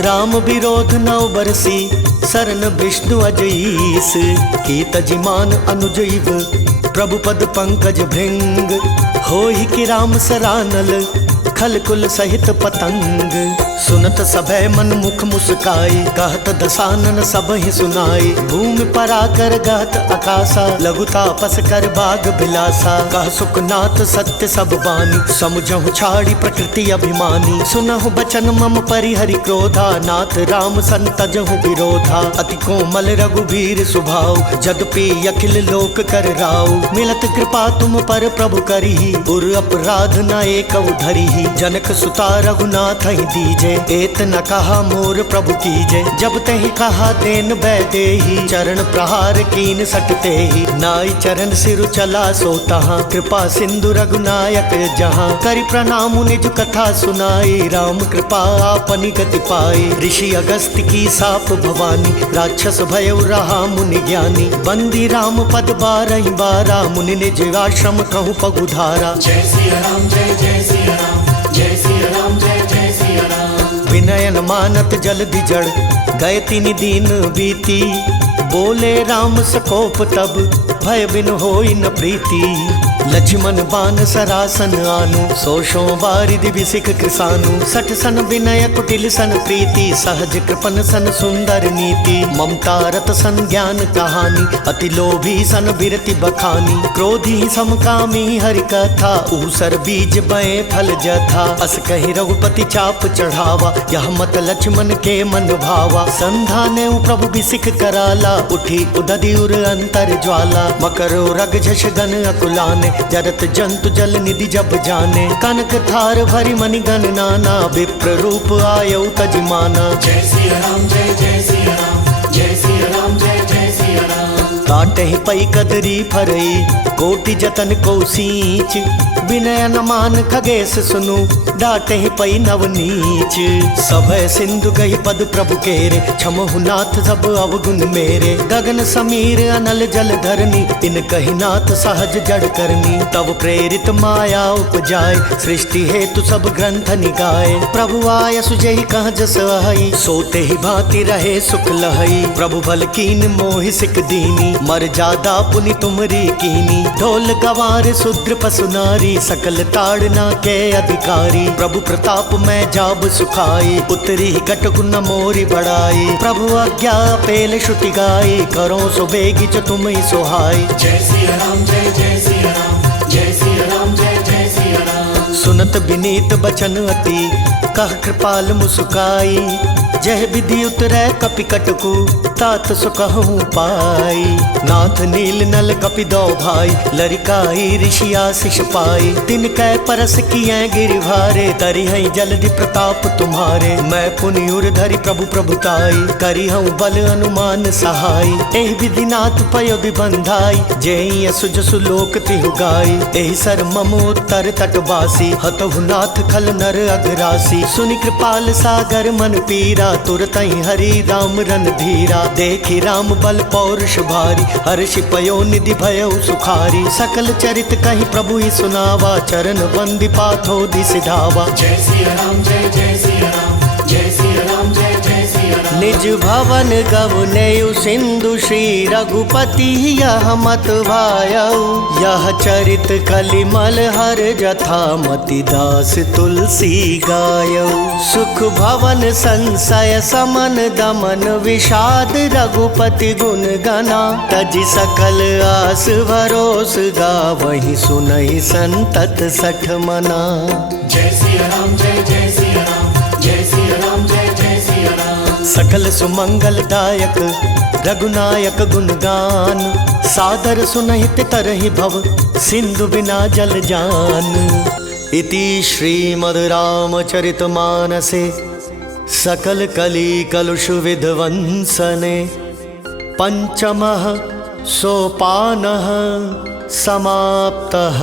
राम विरोध नौ बरसी, सरन विष्णु अजईस। की तजिमान अनुजैव, प्रभु पद पंकज भृंग। होहि कि राम सरानल, खल कुल सहित पतंग। सुनत सभय मन मुख मुस्काई, कहत दसानन सब ही सुनाई। भूमि पराकर गहत आकाशा, लघु तापस कर बाग बिलासा। कह सुखनाथ सत्य सब बानी, समुझहु छाड़ी प्रकृति अभिमानी। सुनहु बचन मम परिहरि क्रोधा, नाथ राम संतजहु विरोधा। अति कोमल रघुवीर सुभाव, जदपि अखिल लोक कर राव। मिलत कृपा तुम पर प्रभु करिहि, उर अपराध न एक धरिहि। जनक सुता रघुनाथ ही दीजे, एत न कहा मोर प्रभु कीजे। जब तहि कहा देन बैदेही, चरण प्रहार कीन सटते ही। नाई चरण सिरु चला सो तहाँ, कृपा सिंधु रघुनायक जहाँ। करि प्रणाम निज कथा सुनाई, राम कृपा आपनि गति पाई। ऋषि अगस्त्य की साप भवानी, राक्षस भयउ रहा मुनि ज्ञानी। बंदी राम पद 12 बारा, मुनि निज आश्रम कहूँ पगुधारा। जय सिया राम जय जय सिया राम, जय सिया राम जय जय सिया राम। विनयन मानत जल्दि जड़, गए 3 दिन बीती। बोले राम सकोप तब, भय बिन होई न प्रीति। लक्ष्मण बान सरासन आनु, सोशो बारिधि बिसिक कृसानु। सठ सन विनय कुटिल सन प्रीति, सहज कृपन सन सुंदर नीति। ममता रत सन ज्ञान कहानी, अति लोभी सन बिरति बखानी। क्रोधी समकामी हरि कथा, ऊसर बीज बए फल जथा। अस कहि रघुपति चाप चढ़ावा, यह मत लक्ष्मण के मन भावा। संधाने प्रभु बिसिक कराला, उठी उदधि उर अंतर ज्वाला। मकरो रग झष गन अकुलाने, जरत जंतु जल निधि जब जाने। कनक थार भरि मणि गण नाना, विप्र रूप आयौ तजमाना। जय सिया राम जय जय सिया राम, जय सिया राम जय जय सिया राम। काटहि पै कदरी फरई, कोटि जतन को सींच। विनय न मान खगेश सुनु, डाटहि पै नवनीच। सभय सिंधु कहि पद प्रभु केरे, क्षमहु नाथ सब अवगुण मेरे। गगन समीर अनल जल धरनी, इन कहि नाथ सहज जड़ करनी। तब प्रेरित माया उपजाय, सृष्टि हेतु सब ग्रंथ निगाए। प्रभु आय सुजहि कह जस अहै, सोते ही भांति रहे सुख लहै। प्रभु बल कीन मोहि सिक दीनी, मर्यादा पुनि तुमरी कीनी। ढोल गवार शूद्र पशु नारी, सकल ताड़ना के अधिकारी। प्रभु प्रताप में जाब सुखाई, उतरी कटकु न मोरी बढ़ाई। प्रभु आज्ञा पेल श्रुति गाई, करो सो बेगी जो तुम ही सोहाई। जय सिया राम जय जय सिया राम, जय सिया राम जय जय सिया राम। सुनत विनीत बचन अति, कह कृपाल मुस्काई। जय विधि उतरै कपि कटकु, तात सो कहूँ पाई। नाथ नील नल कपि दो भाई, लरिकाई ऋषि आशीष पाई। तिन कै परस किए गिरिभारे, तरिहै जलधि प्रताप तुम्हारे। मैं पुनि उर धरि प्रभु प्रभुताई, करिहूँ बल अनुमान सहाय। एहि विधि नाथ पयो विबंधाई, जेहि असुज सुलोक तिहु गाई। एहि सर मम उत्तर तटवासी, हतहु नाथ खल नर अघरासी। सुनि कृपाल सागर मन पीरा, तुरतहि हरि राम रन धीरा। देखि राम बल पौरुष भारी, हर्षि पयो निधि भयो सुखारी। सकल चरित कहि प्रभु ही सुनावा, चरण बंदी पाथो दिसि धावा। जय सिया राम जय जय सिया राम, जय सिया राम जय जय सिया राम। निज भवन गवनेयु सिंधु, श्री रघुपति यह मत भायऊ। यह चरित कलिमल हर जथा, मति दास तुलसी गायऊ। सुख भवन संशय समन दमन, विषाद रघुपति गुण गना। तज सकल आस भरोस, गावहि सुनहि संतत सठ मना। जय सिया राम जय जय सिया राम, जय सिया राम जय जय सिया राम। सकल सुमंगल दायक रघुनायक गुणगान। सादर सुनहित तरहि भव, सिंधु बिना जल जान। इति श्रीमद् रामचरितमानसे, सकल कली कलुष विध्वंसने। पंचमः सोपानः समाप्तः।